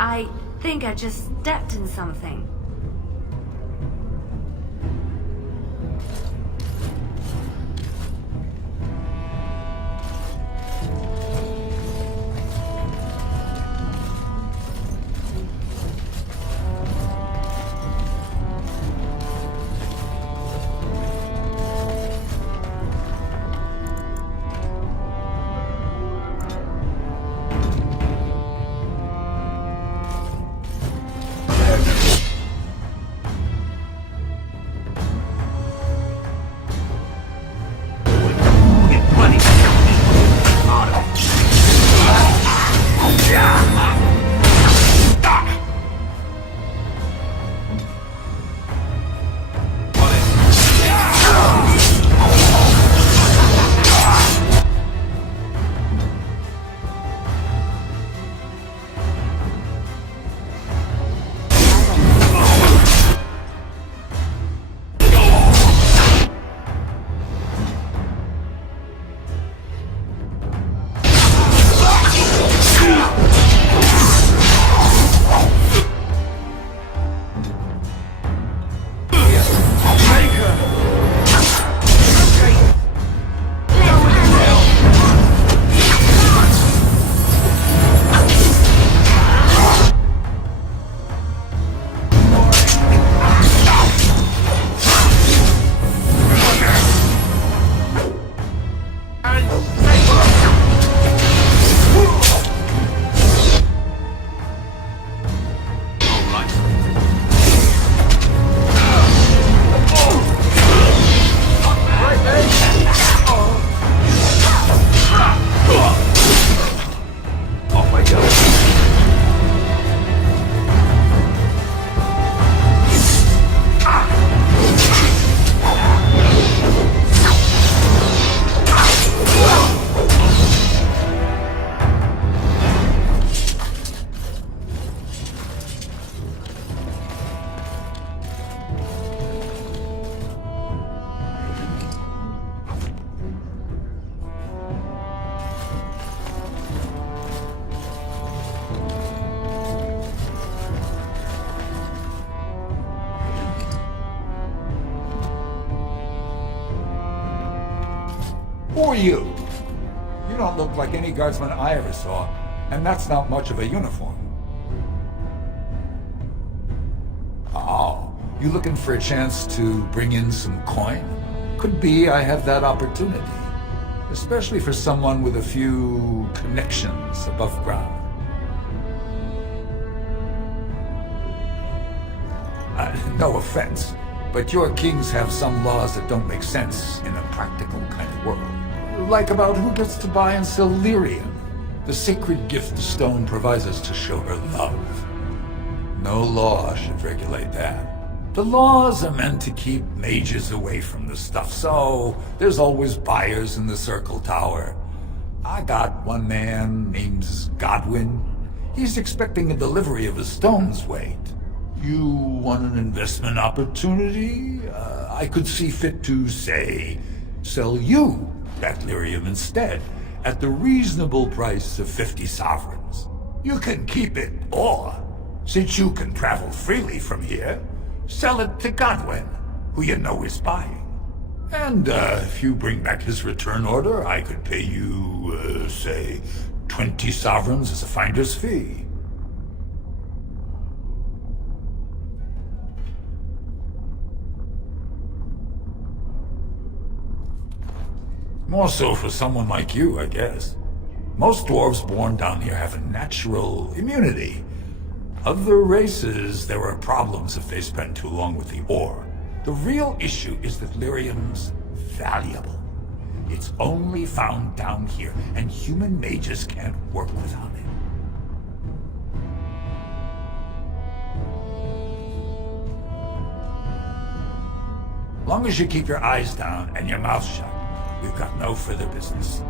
I think I just stepped in something. Who are you? You don't look like any guardsman I ever saw, and that's not much of a uniform. Oh, you looking for a chance to bring in some coin? Could be I have that opportunity, especially for someone with a few connections above ground. No offense, but your kings have some laws that don't make sense in a practical kind of world. Like about who gets to buy and sell lyrium, the sacred gift the stone provides us to show her love. No law should regulate that. The laws are meant to keep mages away from the stuff, so there's always buyers in the Circle Tower. I got one man named Godwin. He's expecting a delivery of a stone's weight. You want an investment opportunity? I could see fit to, say, sell you that lyrium instead, at the reasonable price of 50 sovereigns. You can keep it, or, since you can travel freely from here, sell it to Godwin, who you know is buying. And if you bring back his return order, I could pay you, say, 20 sovereigns as a finder's fee. More so for someone like you, I guess. Most dwarves born down here have a natural immunity. Other races, there are problems if they spend too long with the ore. The real issue is that lyrium's valuable. It's only found down here, and human mages can't work without it. Long as you keep your eyes down and your mouth shut, we've got no further business.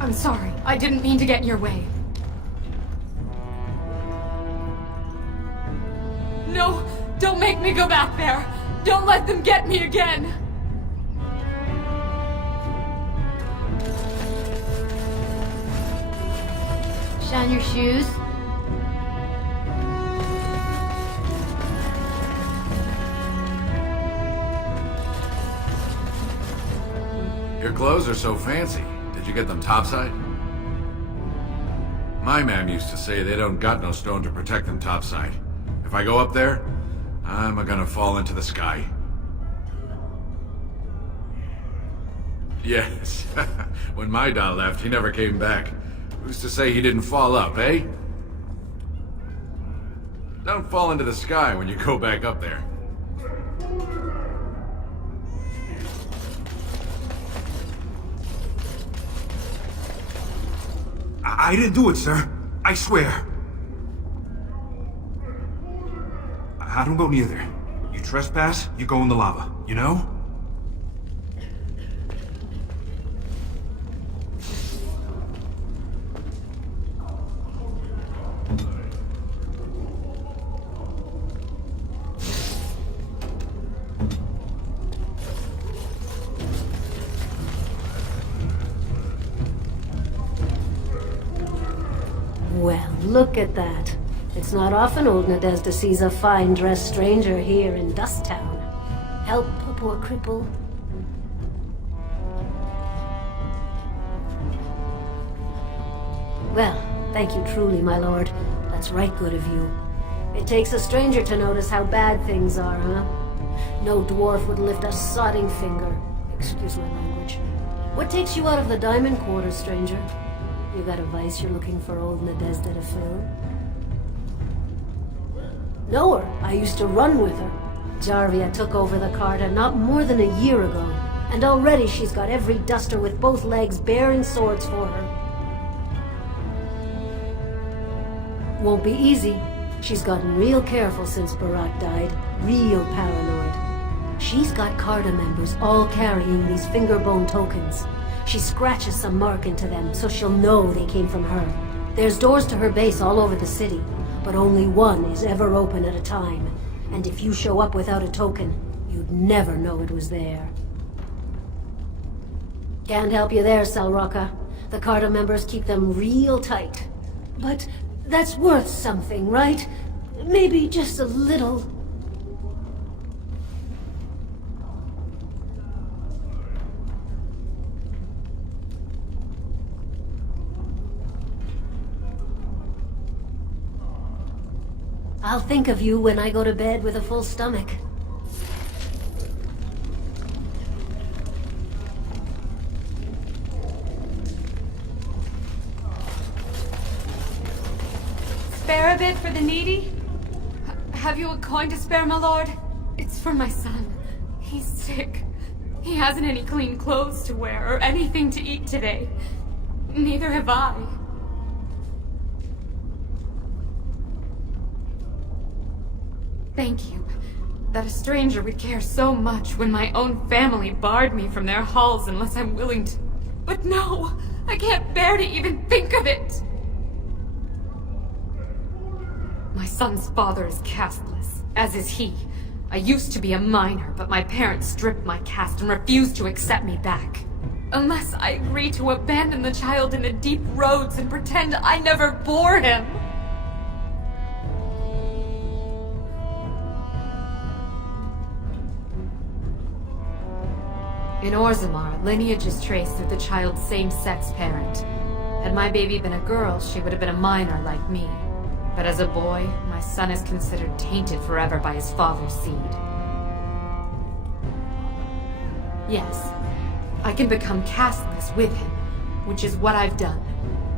I'm sorry. I didn't mean to get in your way. No! Don't make me go back there! Don't let them get me again! Shine your shoes. Your clothes are so fancy. Did you get them topside? My mam used to say they don't got no stone to protect them topside. If I go up there, I'm gonna fall into the sky. Yes. When my da left, he never came back. Who's to say he didn't fall up, eh? Don't fall into the sky when you go back up there. I didn't do it, sir. I swear. I don't go near there. You trespass, you go in the lava. You know? Well, look at that. It's not often old Nadezhda sees a fine-dressed stranger here in Dust Town. Help a poor cripple. Well, thank you truly, my lord. That's right good of you. It takes a stranger to notice how bad things are, huh? No dwarf would lift a sodding finger. Excuse my language. What takes you out of the diamond quarters, stranger? You got a vice you're looking for old Nadezhda to fill? Know her. I used to run with her. Jarvia took over the Carta not more than a year ago, and already she's got every duster with both legs bearing swords for her. Won't be easy. She's gotten real careful since Barak died. Real paranoid. She's got Carta members all carrying these fingerbone tokens. She scratches some mark into them so she'll know they came from her. There's doors to her base all over the city, but only one is ever open at a time. And if you show up without a token, you'd never know it was there. Can't help you there, Salraka. The Carta members keep them real tight. But that's worth something, right? Maybe just a little. I'll think of you when I go to bed with a full stomach. Spare a bit for the needy? Have you a coin to spare, my lord? It's for my son. He's sick. He hasn't any clean clothes to wear or anything to eat today. Neither have I. Thank you. That a stranger would care so much when my own family barred me from their halls unless I'm willing to. But no! I can't bear to even think of it! My son's father is casteless, as is he. I used to be a minor, but my parents stripped my caste and refused to accept me back. Unless I agree to abandon the child in the deep roads and pretend I never bore him. In Orzammar, lineage is traced through the child's same-sex parent. Had my baby been a girl, she would have been a minor like me. But as a boy, my son is considered tainted forever by his father's seed. Yes, I can become casteless with him, which is what I've done.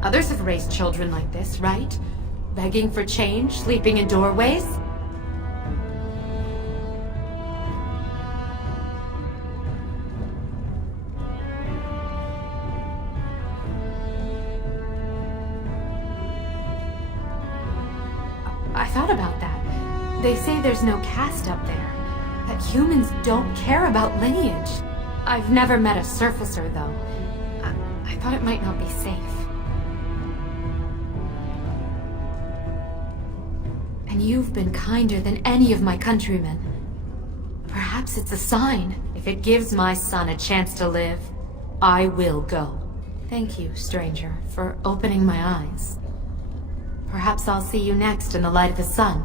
Others have raised children like this, right? Begging for change, sleeping in doorways? I thought about that. They say there's no caste up there. That humans don't care about lineage. I've never met a surfacer, though. I thought it might not be safe. And you've been kinder than any of my countrymen. Perhaps it's a sign. If it gives my son a chance to live, I will go. Thank you, stranger, for opening my eyes. Perhaps I'll see you next in the light of the sun.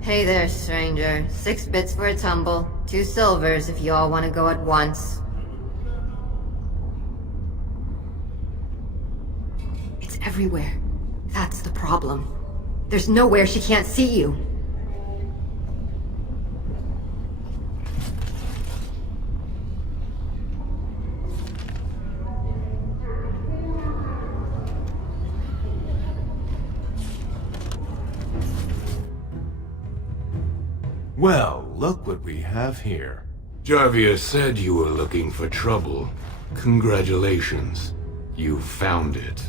Hey there, stranger. 6 bits for a tumble. 2 silvers if you all want to go at once. It's everywhere. That's the problem. There's nowhere she can't see you. Well, look what we have here. Jarvia said you were looking for trouble. Congratulations. You found it.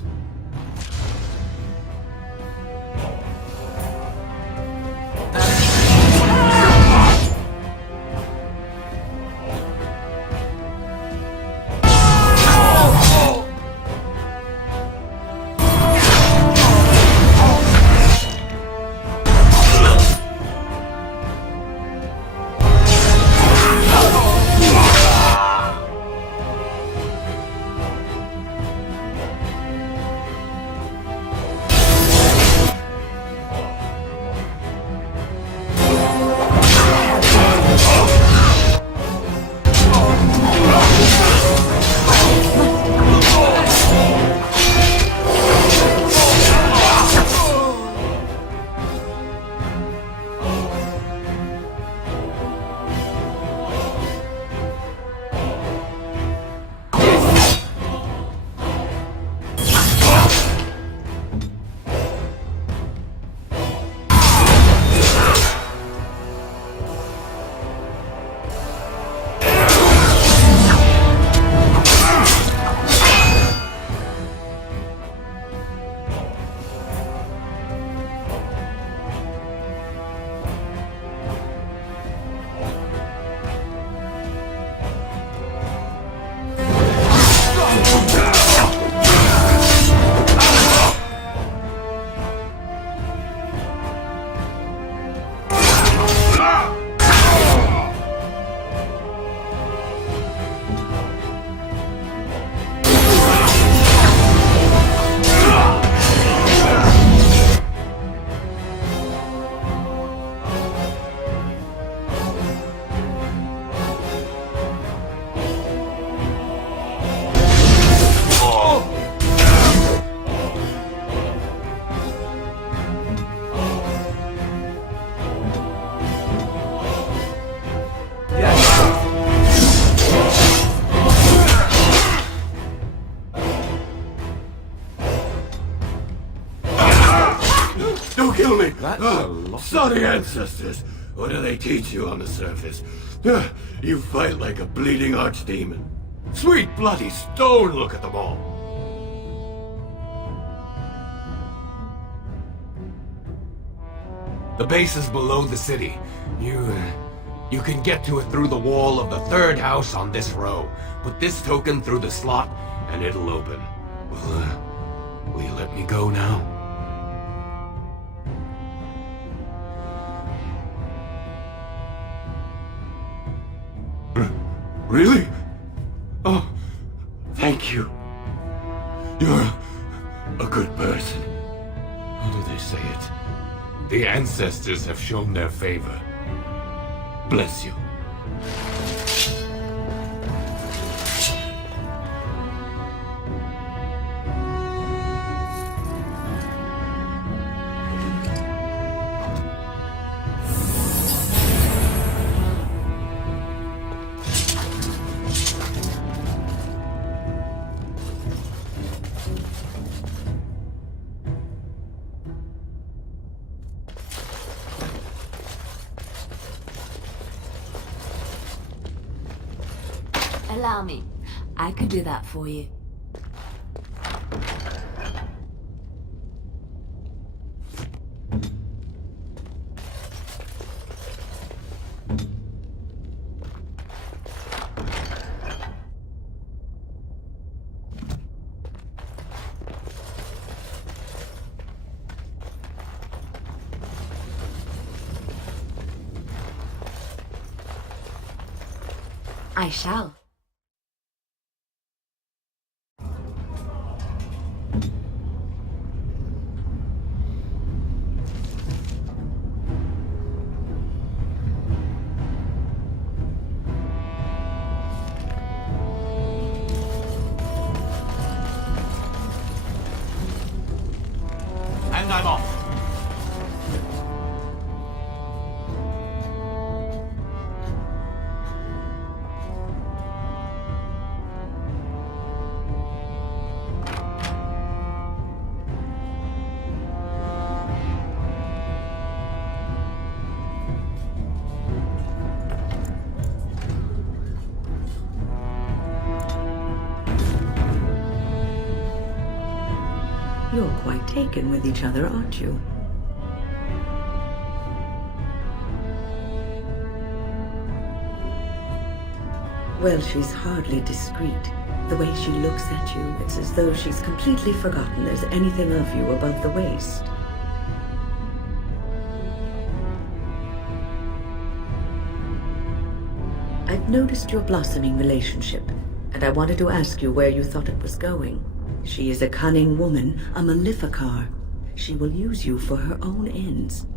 That's a lot. Saw the ancestors. What do they teach you on the surface? You fight like a bleeding archdemon. Sweet bloody stone, look at them all. The base is below the city. You can get to it through the wall of the third house on this row. Put this token through the slot, and it'll open. Will you let me go now? Really? Oh, thank you. You're a good person. How do they say it? The ancestors have shown their favor. Bless you. Allow me. I can do that for you. I shall. And I'm off. You're quite taken with each other, aren't you? Well, she's hardly discreet. The way she looks at you, it's as though she's completely forgotten there's anything of you above the waist. I've noticed your blossoming relationship, and I wanted to ask you where you thought it was going. She is a cunning woman, a Maleficar. She will use you for her own ends.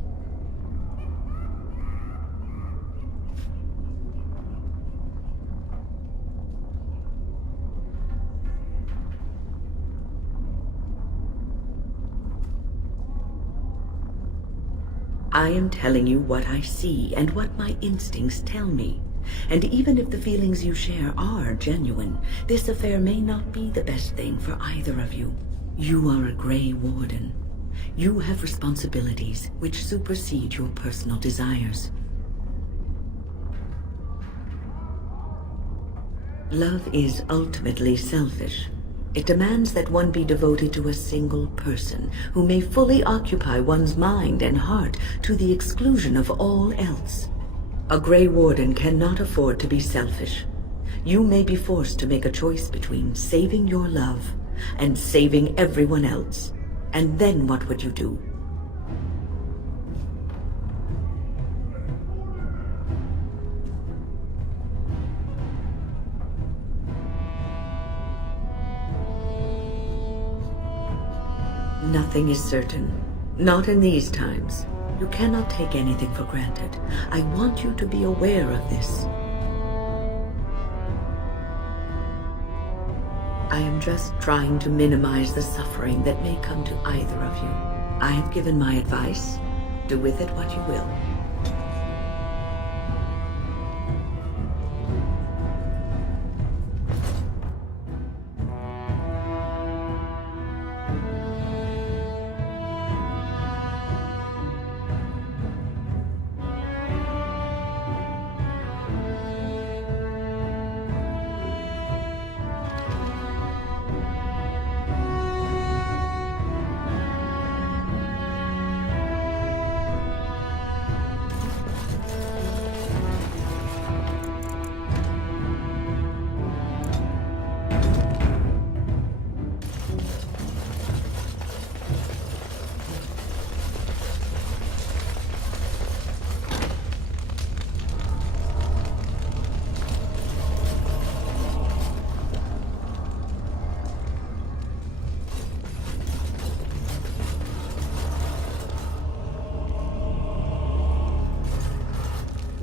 I am telling you what I see and what my instincts tell me. And even if the feelings you share are genuine, this affair may not be the best thing for either of you. You are a Grey Warden. You have responsibilities which supersede your personal desires. Love is ultimately selfish. It demands that one be devoted to a single person who may fully occupy one's mind and heart to the exclusion of all else. A Grey Warden cannot afford to be selfish. You may be forced to make a choice between saving your love and saving everyone else. And then what would you do? Nothing is certain. Not in these times. You cannot take anything for granted. I want you to be aware of this. I am just trying to minimize the suffering that may come to either of you. I have given my advice. Do with it what you will.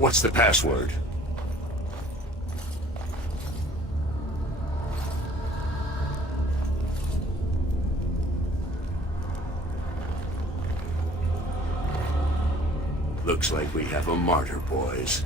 What's the password? Looks like we have a martyr, boys.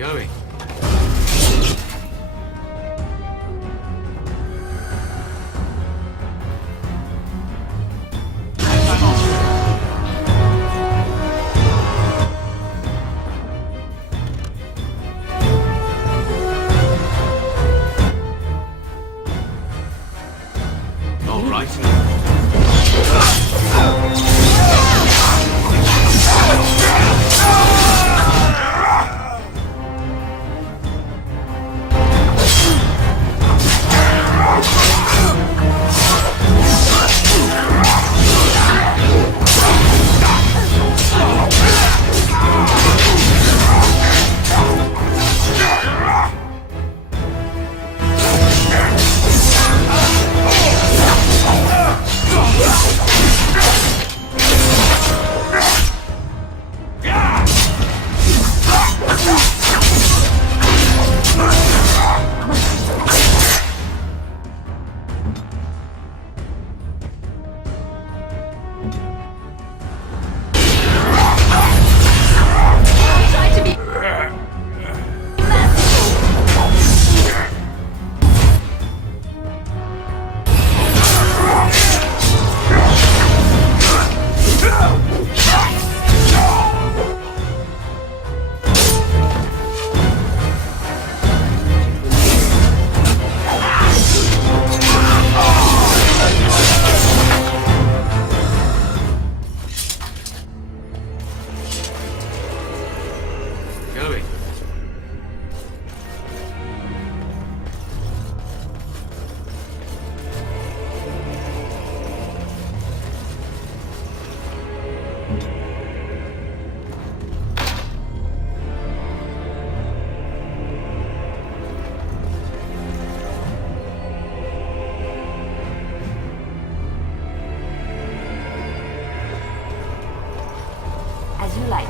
Going. All right. Going. As you like.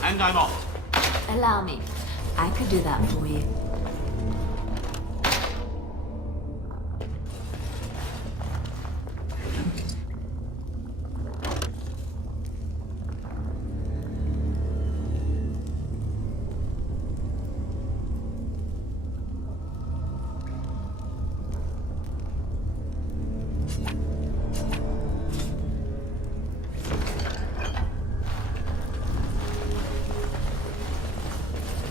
And I'm off. Allow me. I could do that for you.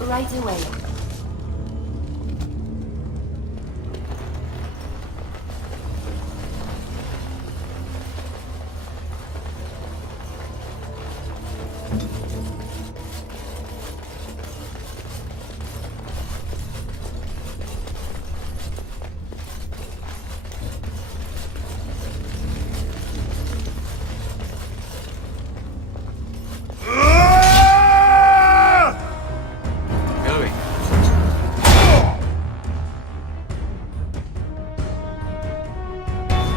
Right away. Going.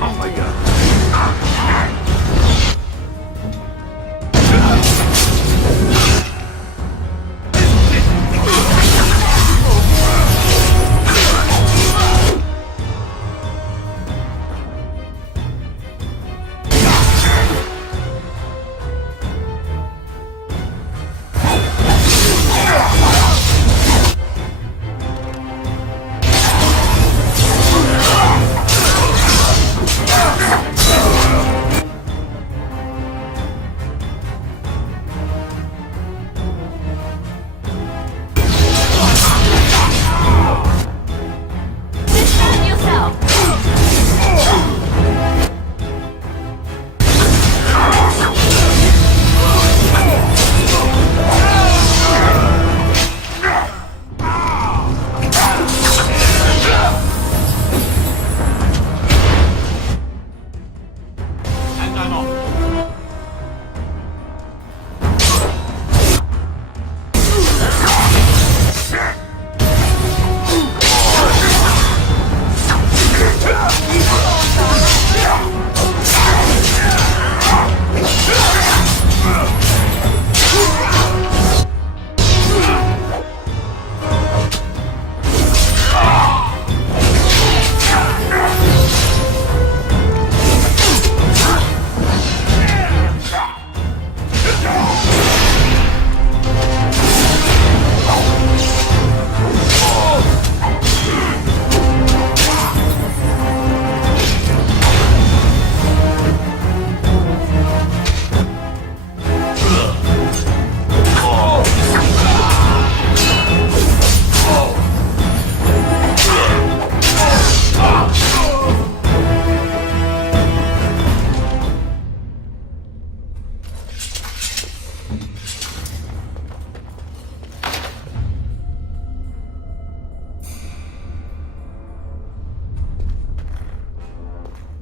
Off I go.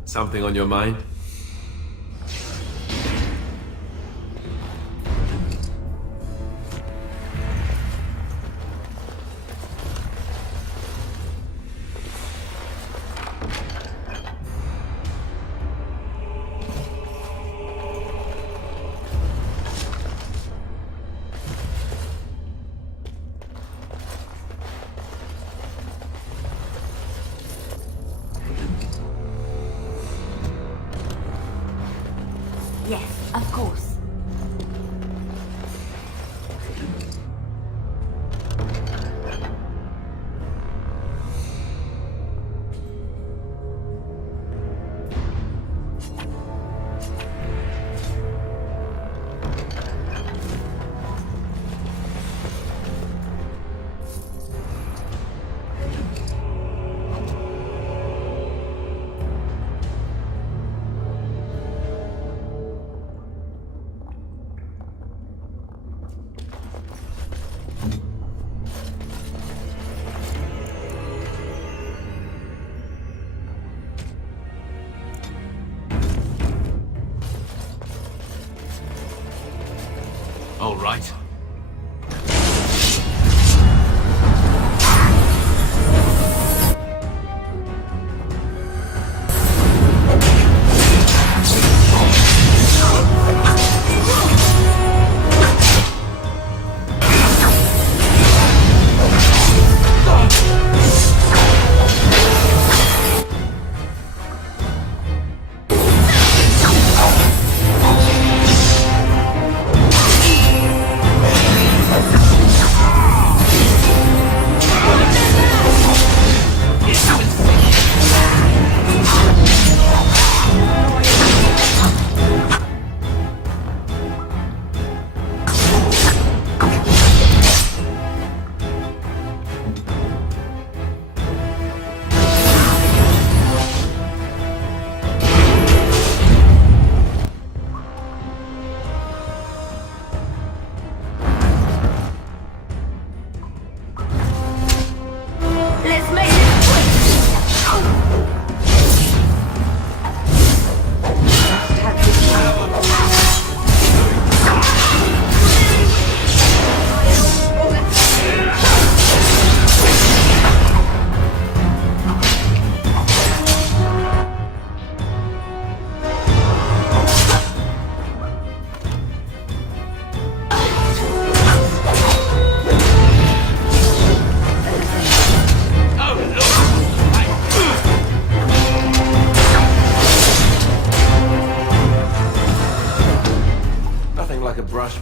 Something on your mind? Yes, of course. All right.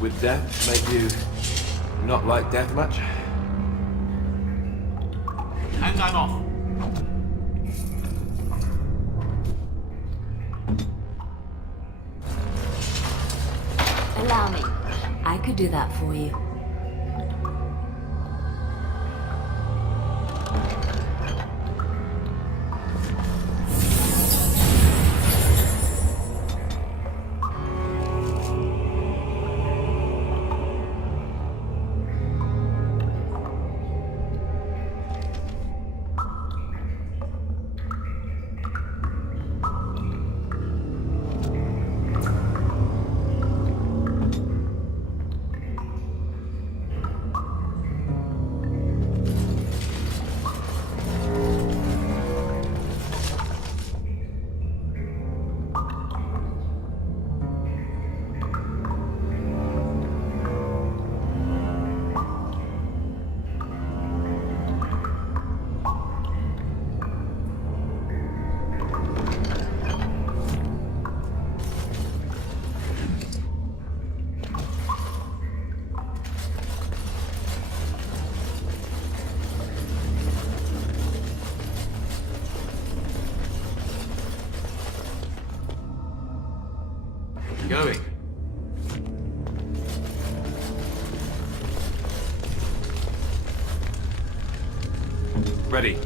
with death make you not like death much? And I'm off. Allow me. I could do that for you. Going. Ready.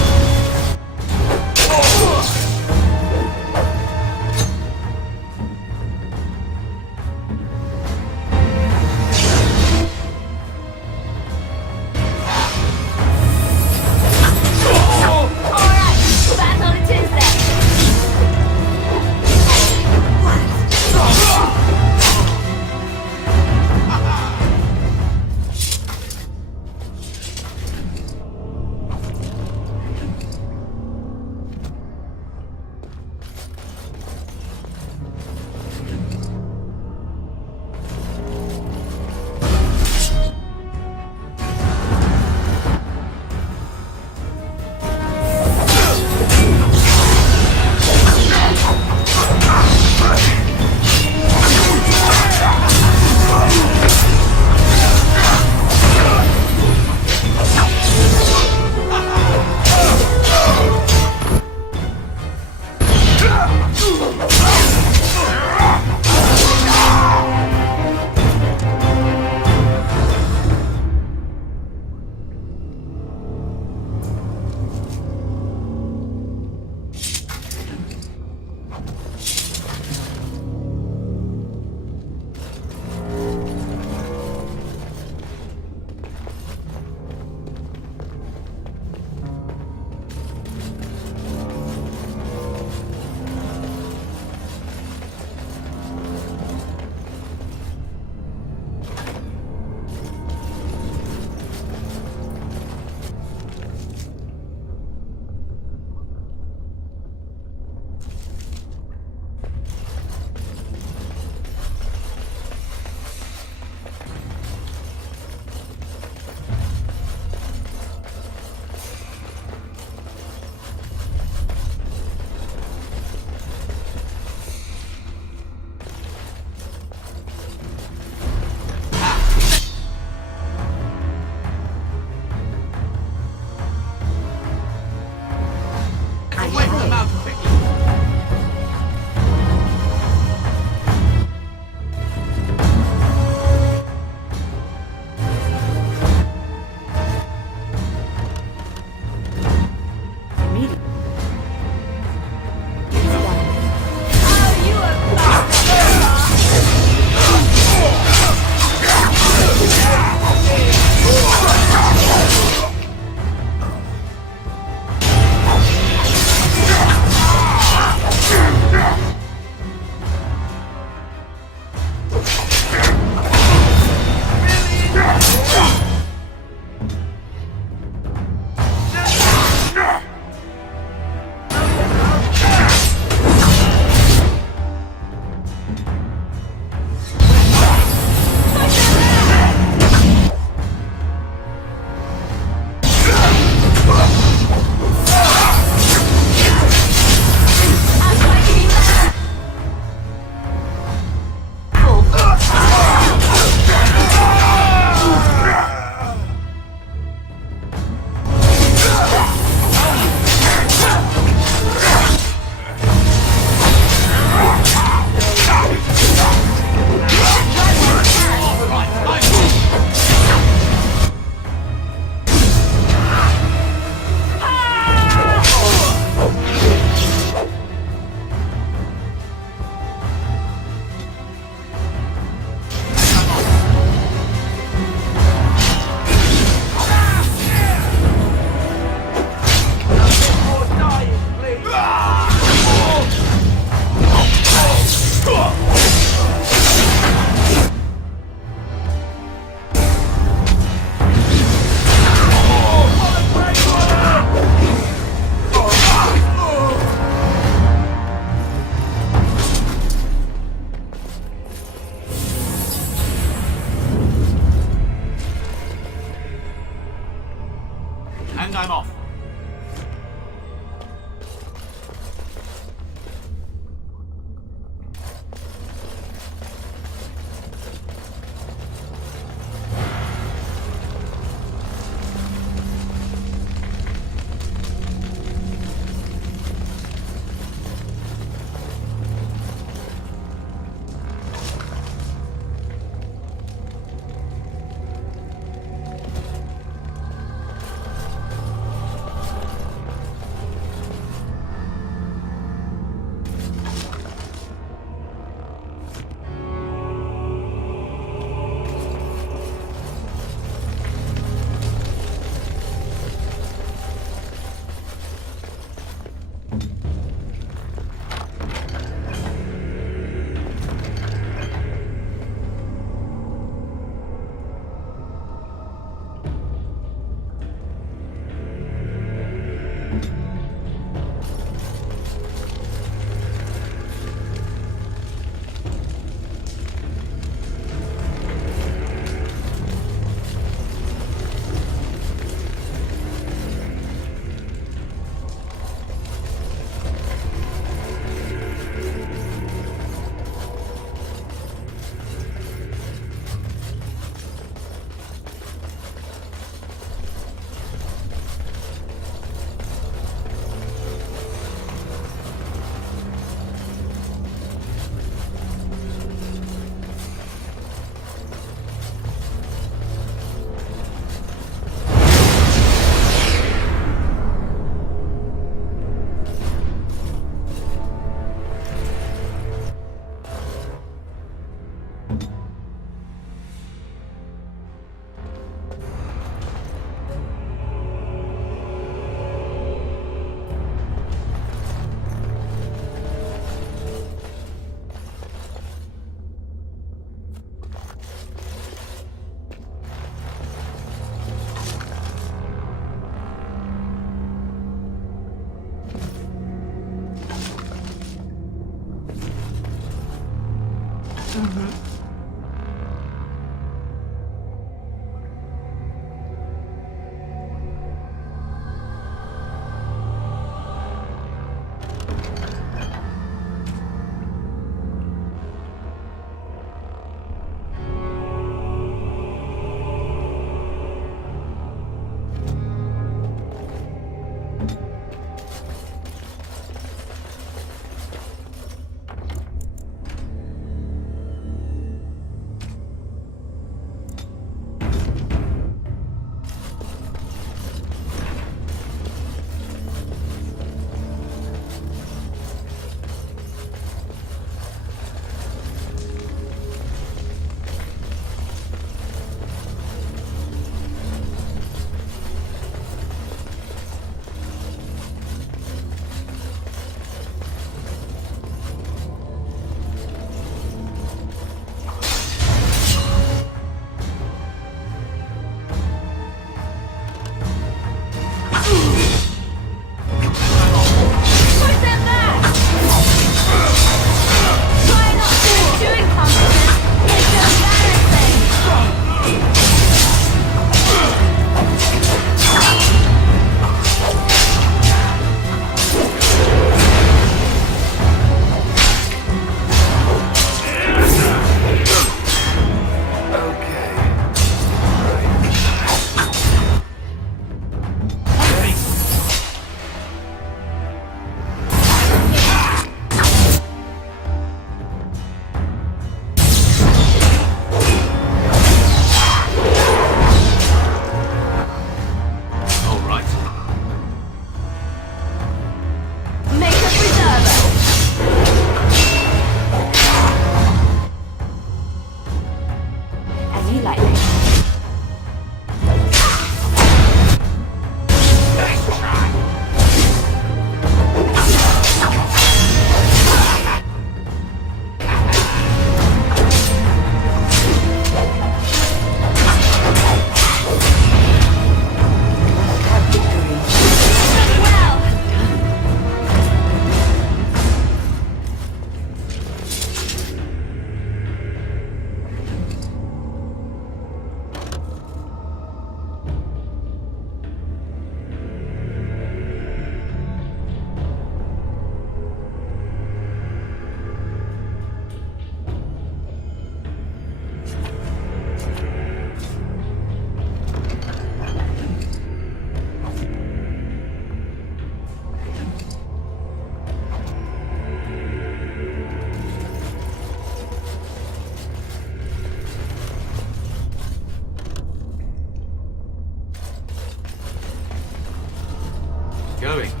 Going.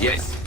Yes.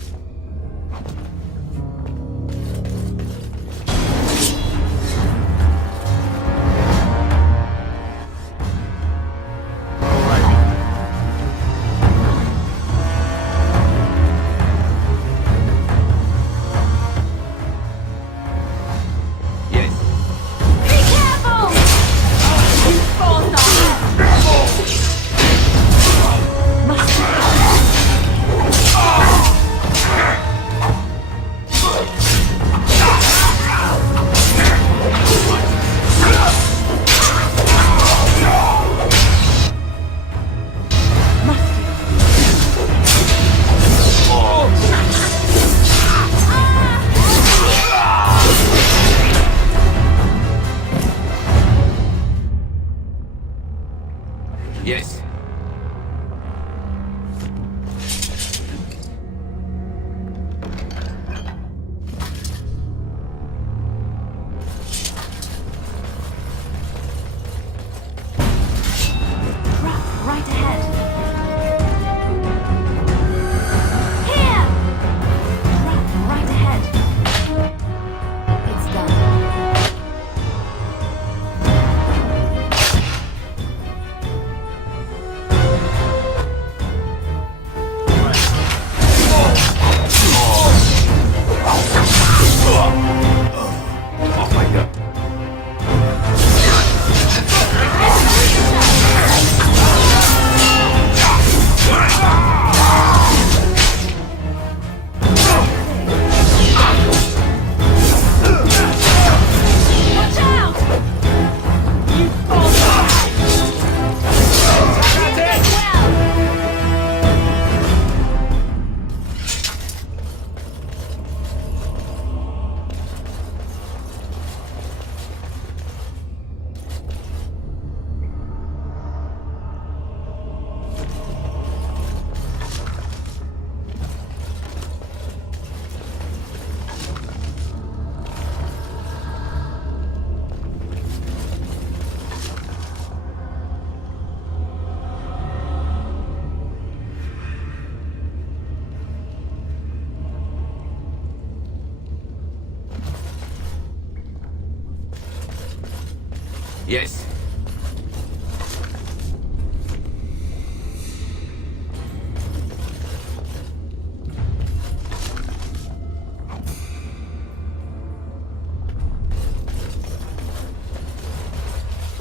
Yes.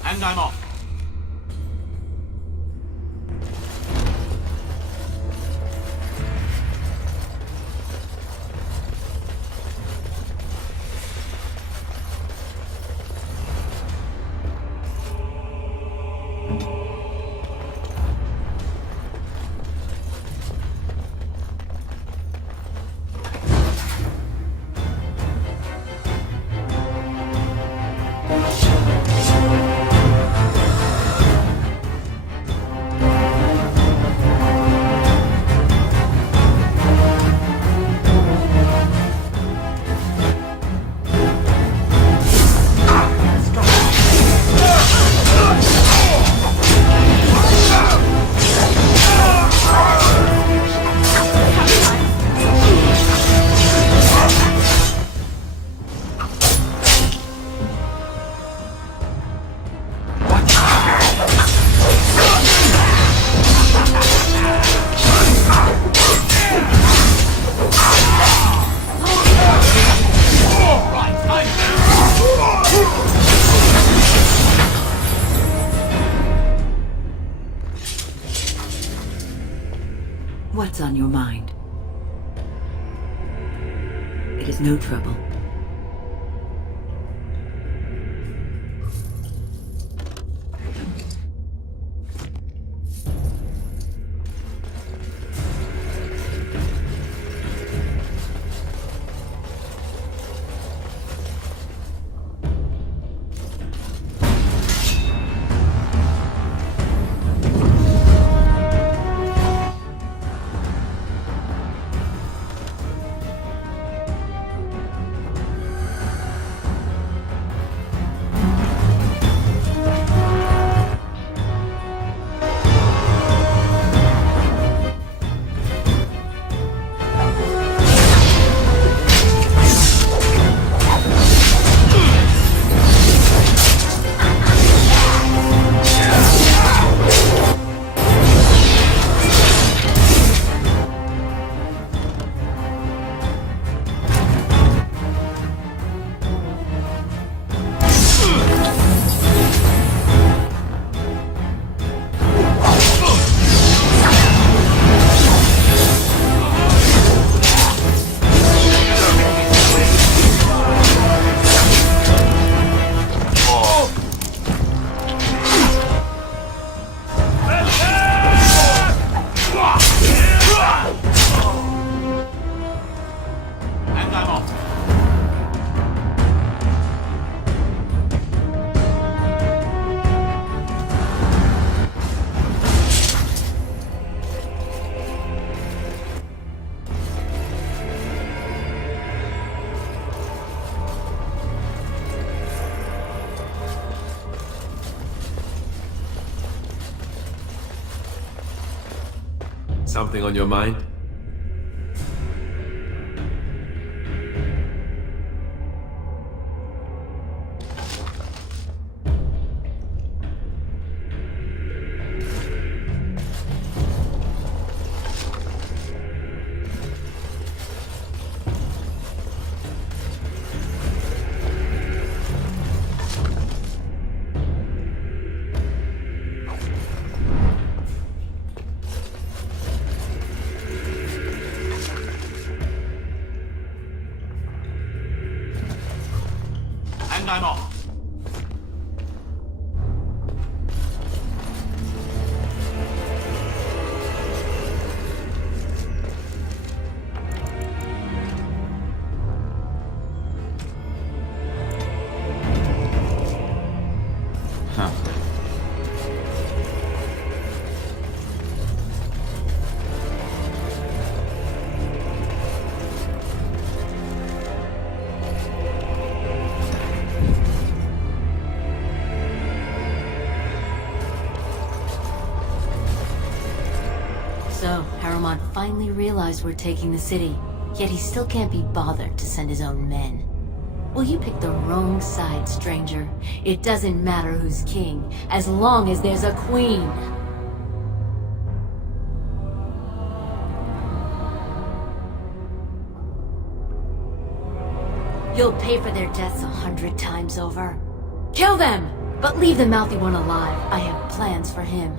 And I'm off. What's on your mind? It is no trouble. Something on your mind? And I'm off. So, Harriman finally realized we're taking the city, yet he still can't be bothered to send his own men. Well, you picked the wrong side, stranger. It doesn't matter who's king, as long as there's a queen. You'll pay for their deaths 100 times over. Kill them! But leave the mouthy one alive. I have plans for him.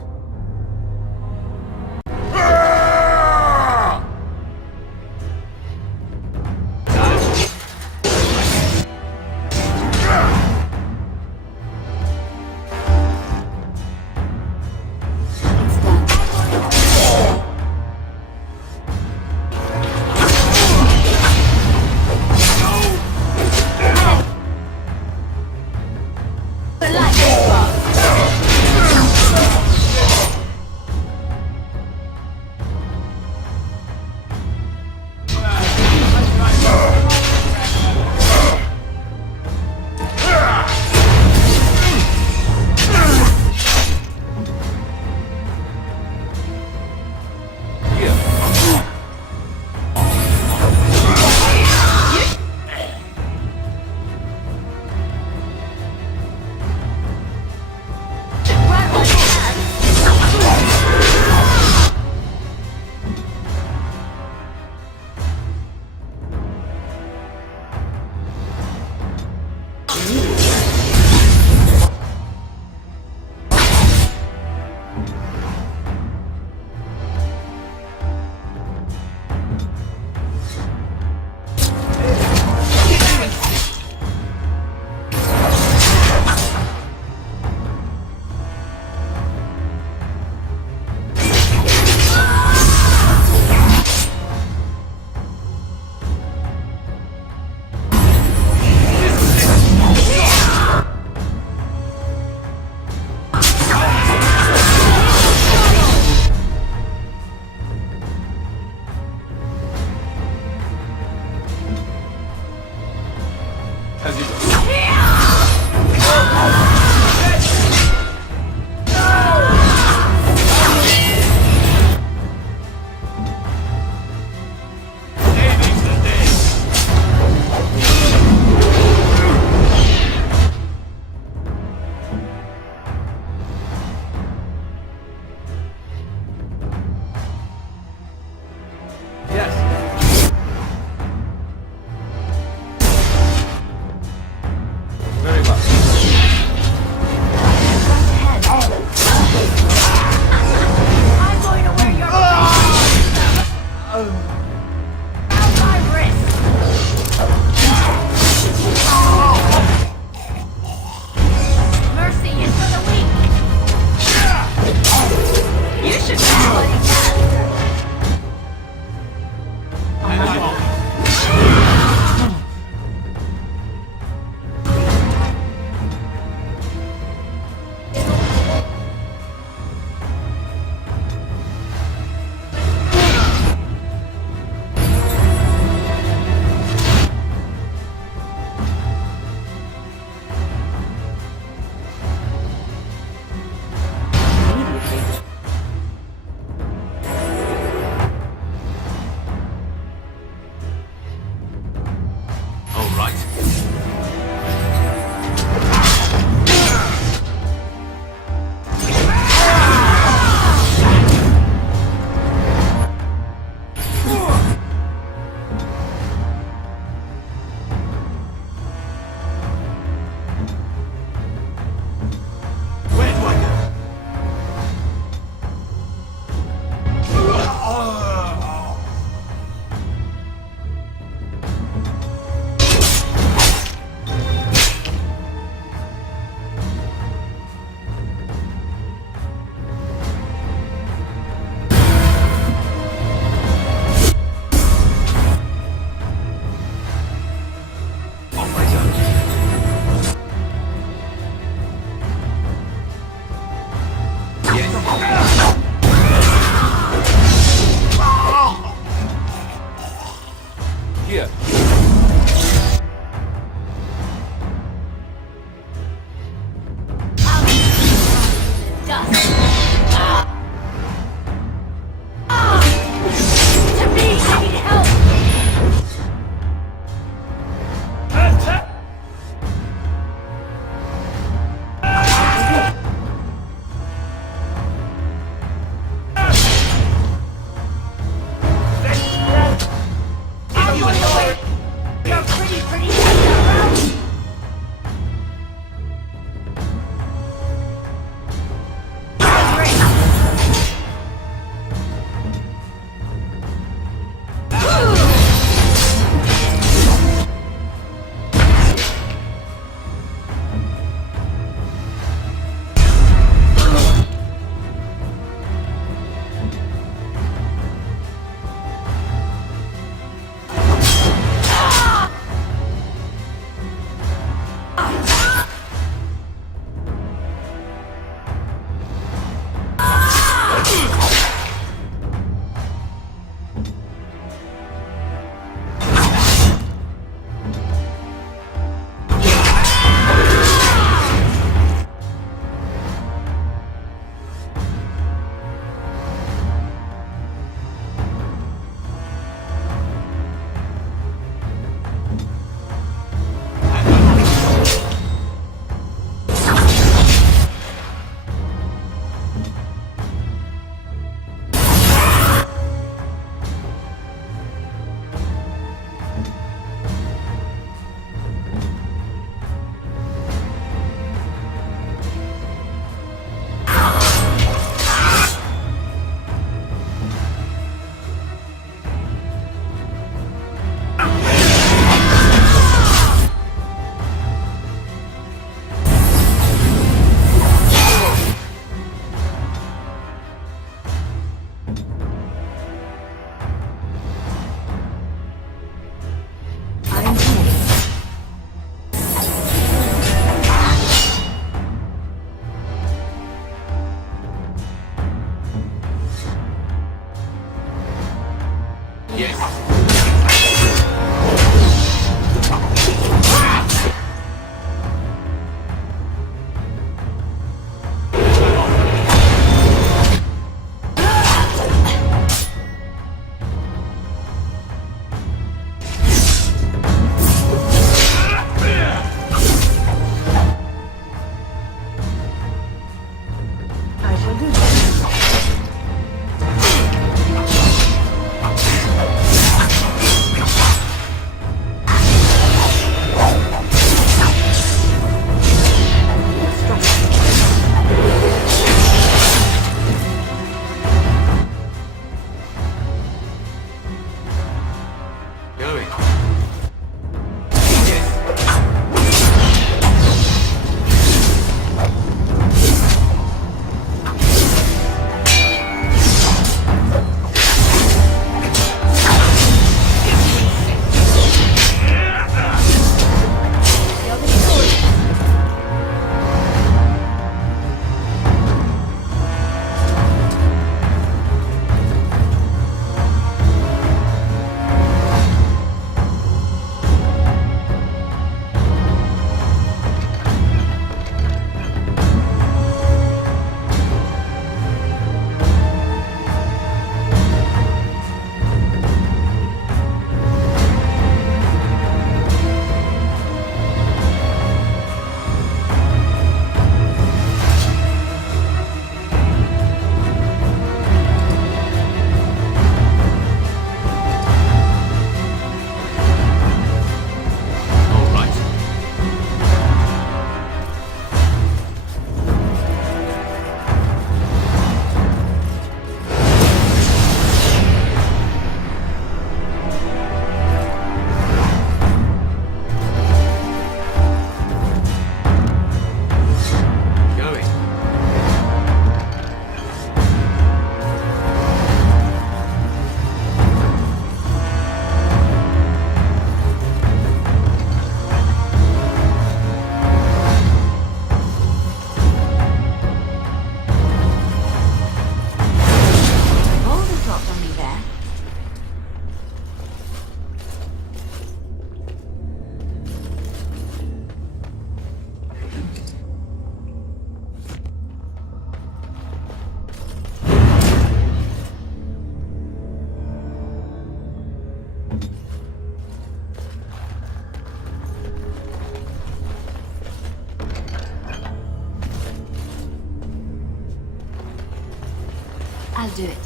I'll do it.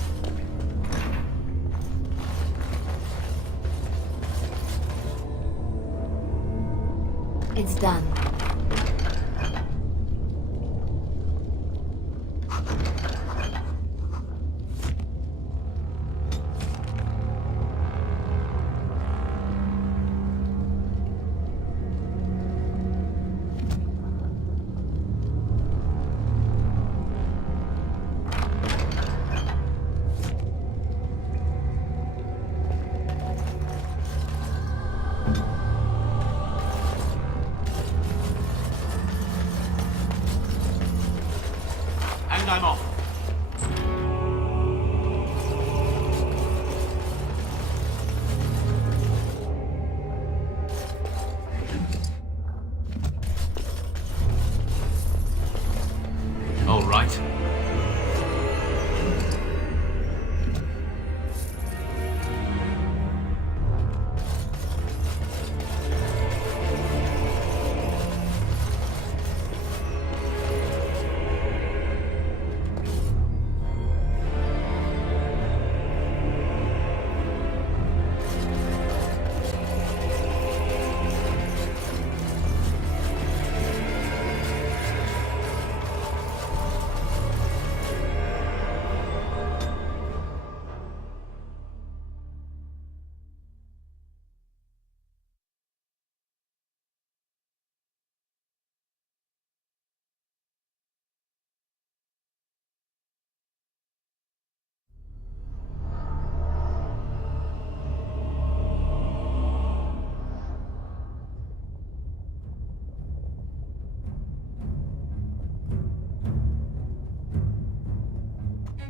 It's done. And I'm off. All right.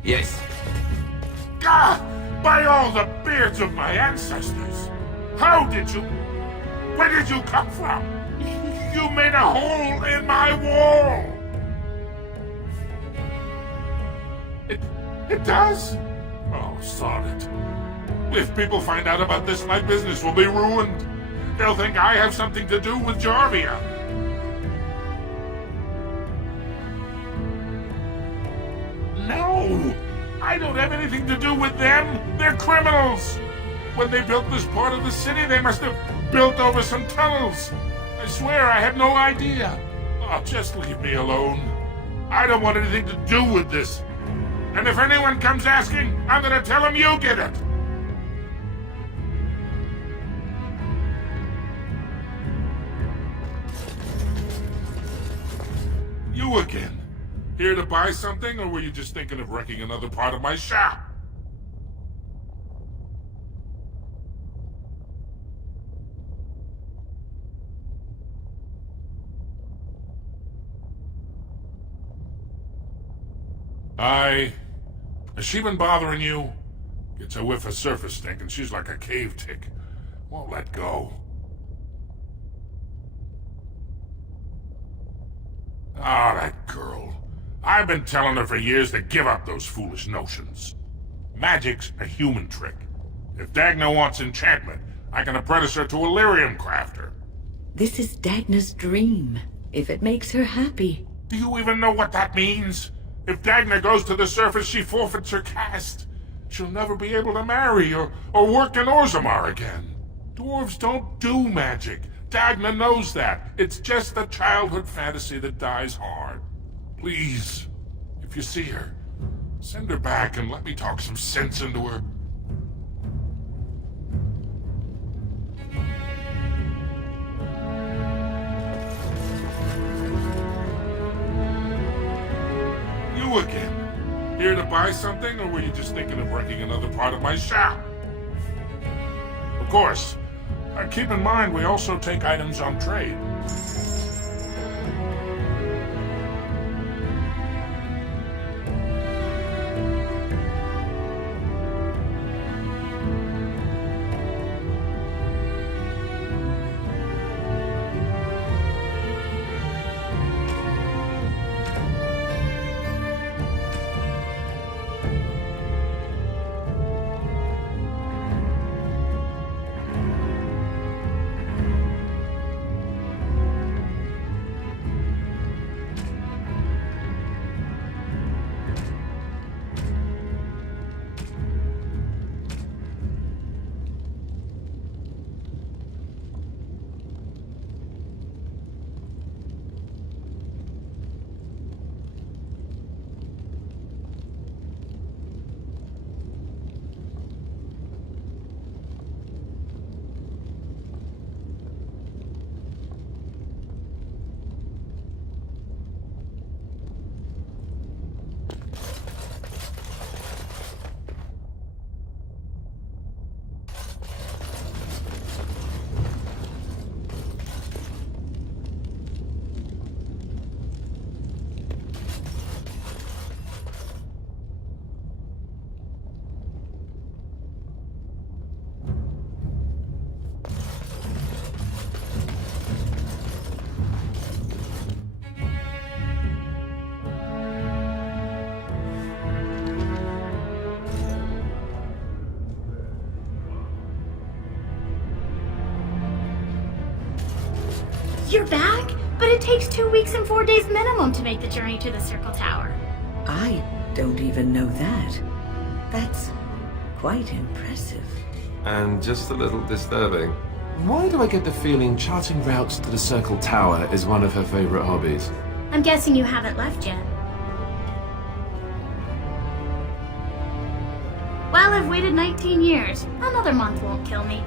Yes. Ah! By all the beards of my ancestors! How did you... Where did you come from? You made a hole in my wall! It does? Oh, sod it. If people find out about this, my business will be ruined. They'll think I have something to do with Jarvia. No! I don't have anything to do with them! They're criminals! When they built this part of the city, they must have built over some tunnels. I swear I had no idea. Oh, just leave me alone. I don't want anything to do with this. And if anyone comes asking, I'm gonna tell them you did it! You again. Here to buy something, or were you just thinking of wrecking another part of my shop? Has she been bothering you? Gets a whiff of surface stink and she's like a cave tick. Won't let go. Ah, that girl. I've been telling her for years to give up those foolish notions. Magic's a human trick. If Dagna wants enchantment, I can apprentice her to a lyrium crafter. This is Dagna's dream, if it makes her happy. Do you even know what that means? If Dagna goes to the surface, she forfeits her caste. She'll never be able to marry or work in Orzammar again. Dwarves don't do magic. Dagna knows that. It's just a childhood fantasy that dies hard. Please, if you see her, send her back and let me talk some sense into her. You again. Here to buy something, or were you just thinking of wrecking another part of my shop? Of course. Keep in mind, we also take items on trade. You're back? But it takes 2 weeks and 4 days minimum to make the journey to the Circle Tower. I don't even know that. That's quite impressive. And just a little disturbing. Why do I get the feeling charting routes to the Circle Tower is one of her favorite hobbies? I'm guessing you haven't left yet. Well, I've waited 19 years. Another month won't kill me.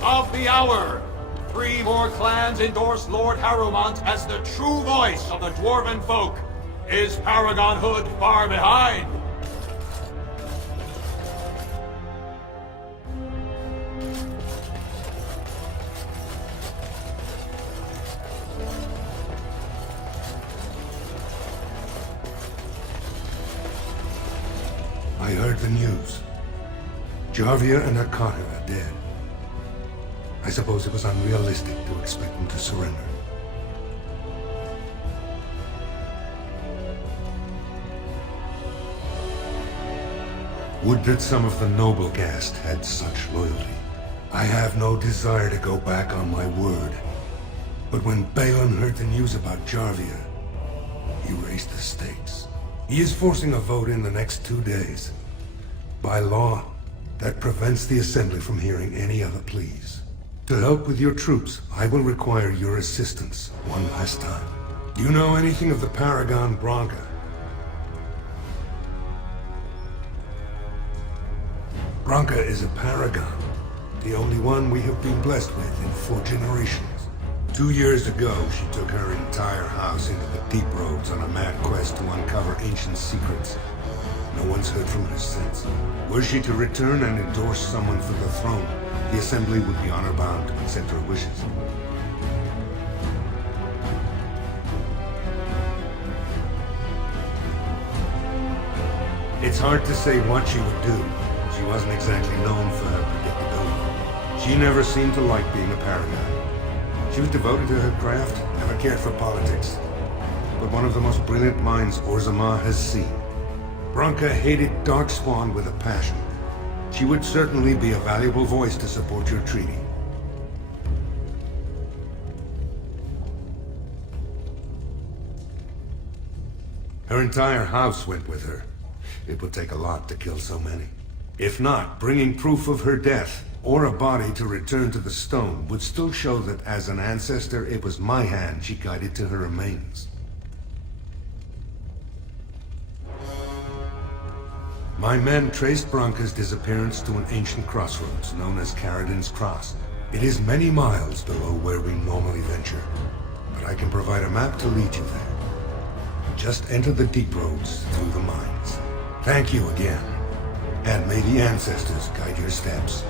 Of the hour! 3 more clans endorse Lord Harrowmont as the true voice of the Dwarven folk. Is Paragon Hood far behind? I heard the news. Jarvia and her Carta are dead. I suppose it was unrealistic to expect them to surrender. Would that some of the noble caste had such loyalty. I have no desire to go back on my word. But when Balin heard the news about Jarvia, he raised the stakes. He is forcing a vote in the next 2 days. By law, that prevents the Assembly from hearing any other pleas. To help with your troops, I will require your assistance one last time. Do you know anything of the Paragon Branca? Branca is a paragon, the only one we have been blessed with in 4 generations. 2 years ago, she took her entire house into the deep roads on a mad quest to uncover ancient secrets. No one's heard from her since. Were she to return and endorse someone for the throne, the Assembly would be honor-bound to accept her wishes. It's hard to say what she would do. She wasn't exactly known for her predictability. She never seemed to like being a paragon. She was devoted to her craft, never cared for politics. But one of the most brilliant minds Orzammar has seen. Branca hated Darkspawn with a passion. She would certainly be a valuable voice to support your treaty. Her entire house went with her. It would take a lot to kill so many. If not, bringing proof of her death, or a body to return to the stone, would still show that as an ancestor, it was my hand she guided to her remains. My men traced Branca's disappearance to an ancient crossroads known as Caradin's Cross. It is many miles below where we normally venture, but I can provide a map to lead you there. Just enter the deep roads through the mines. Thank you again, and may the ancestors guide your steps.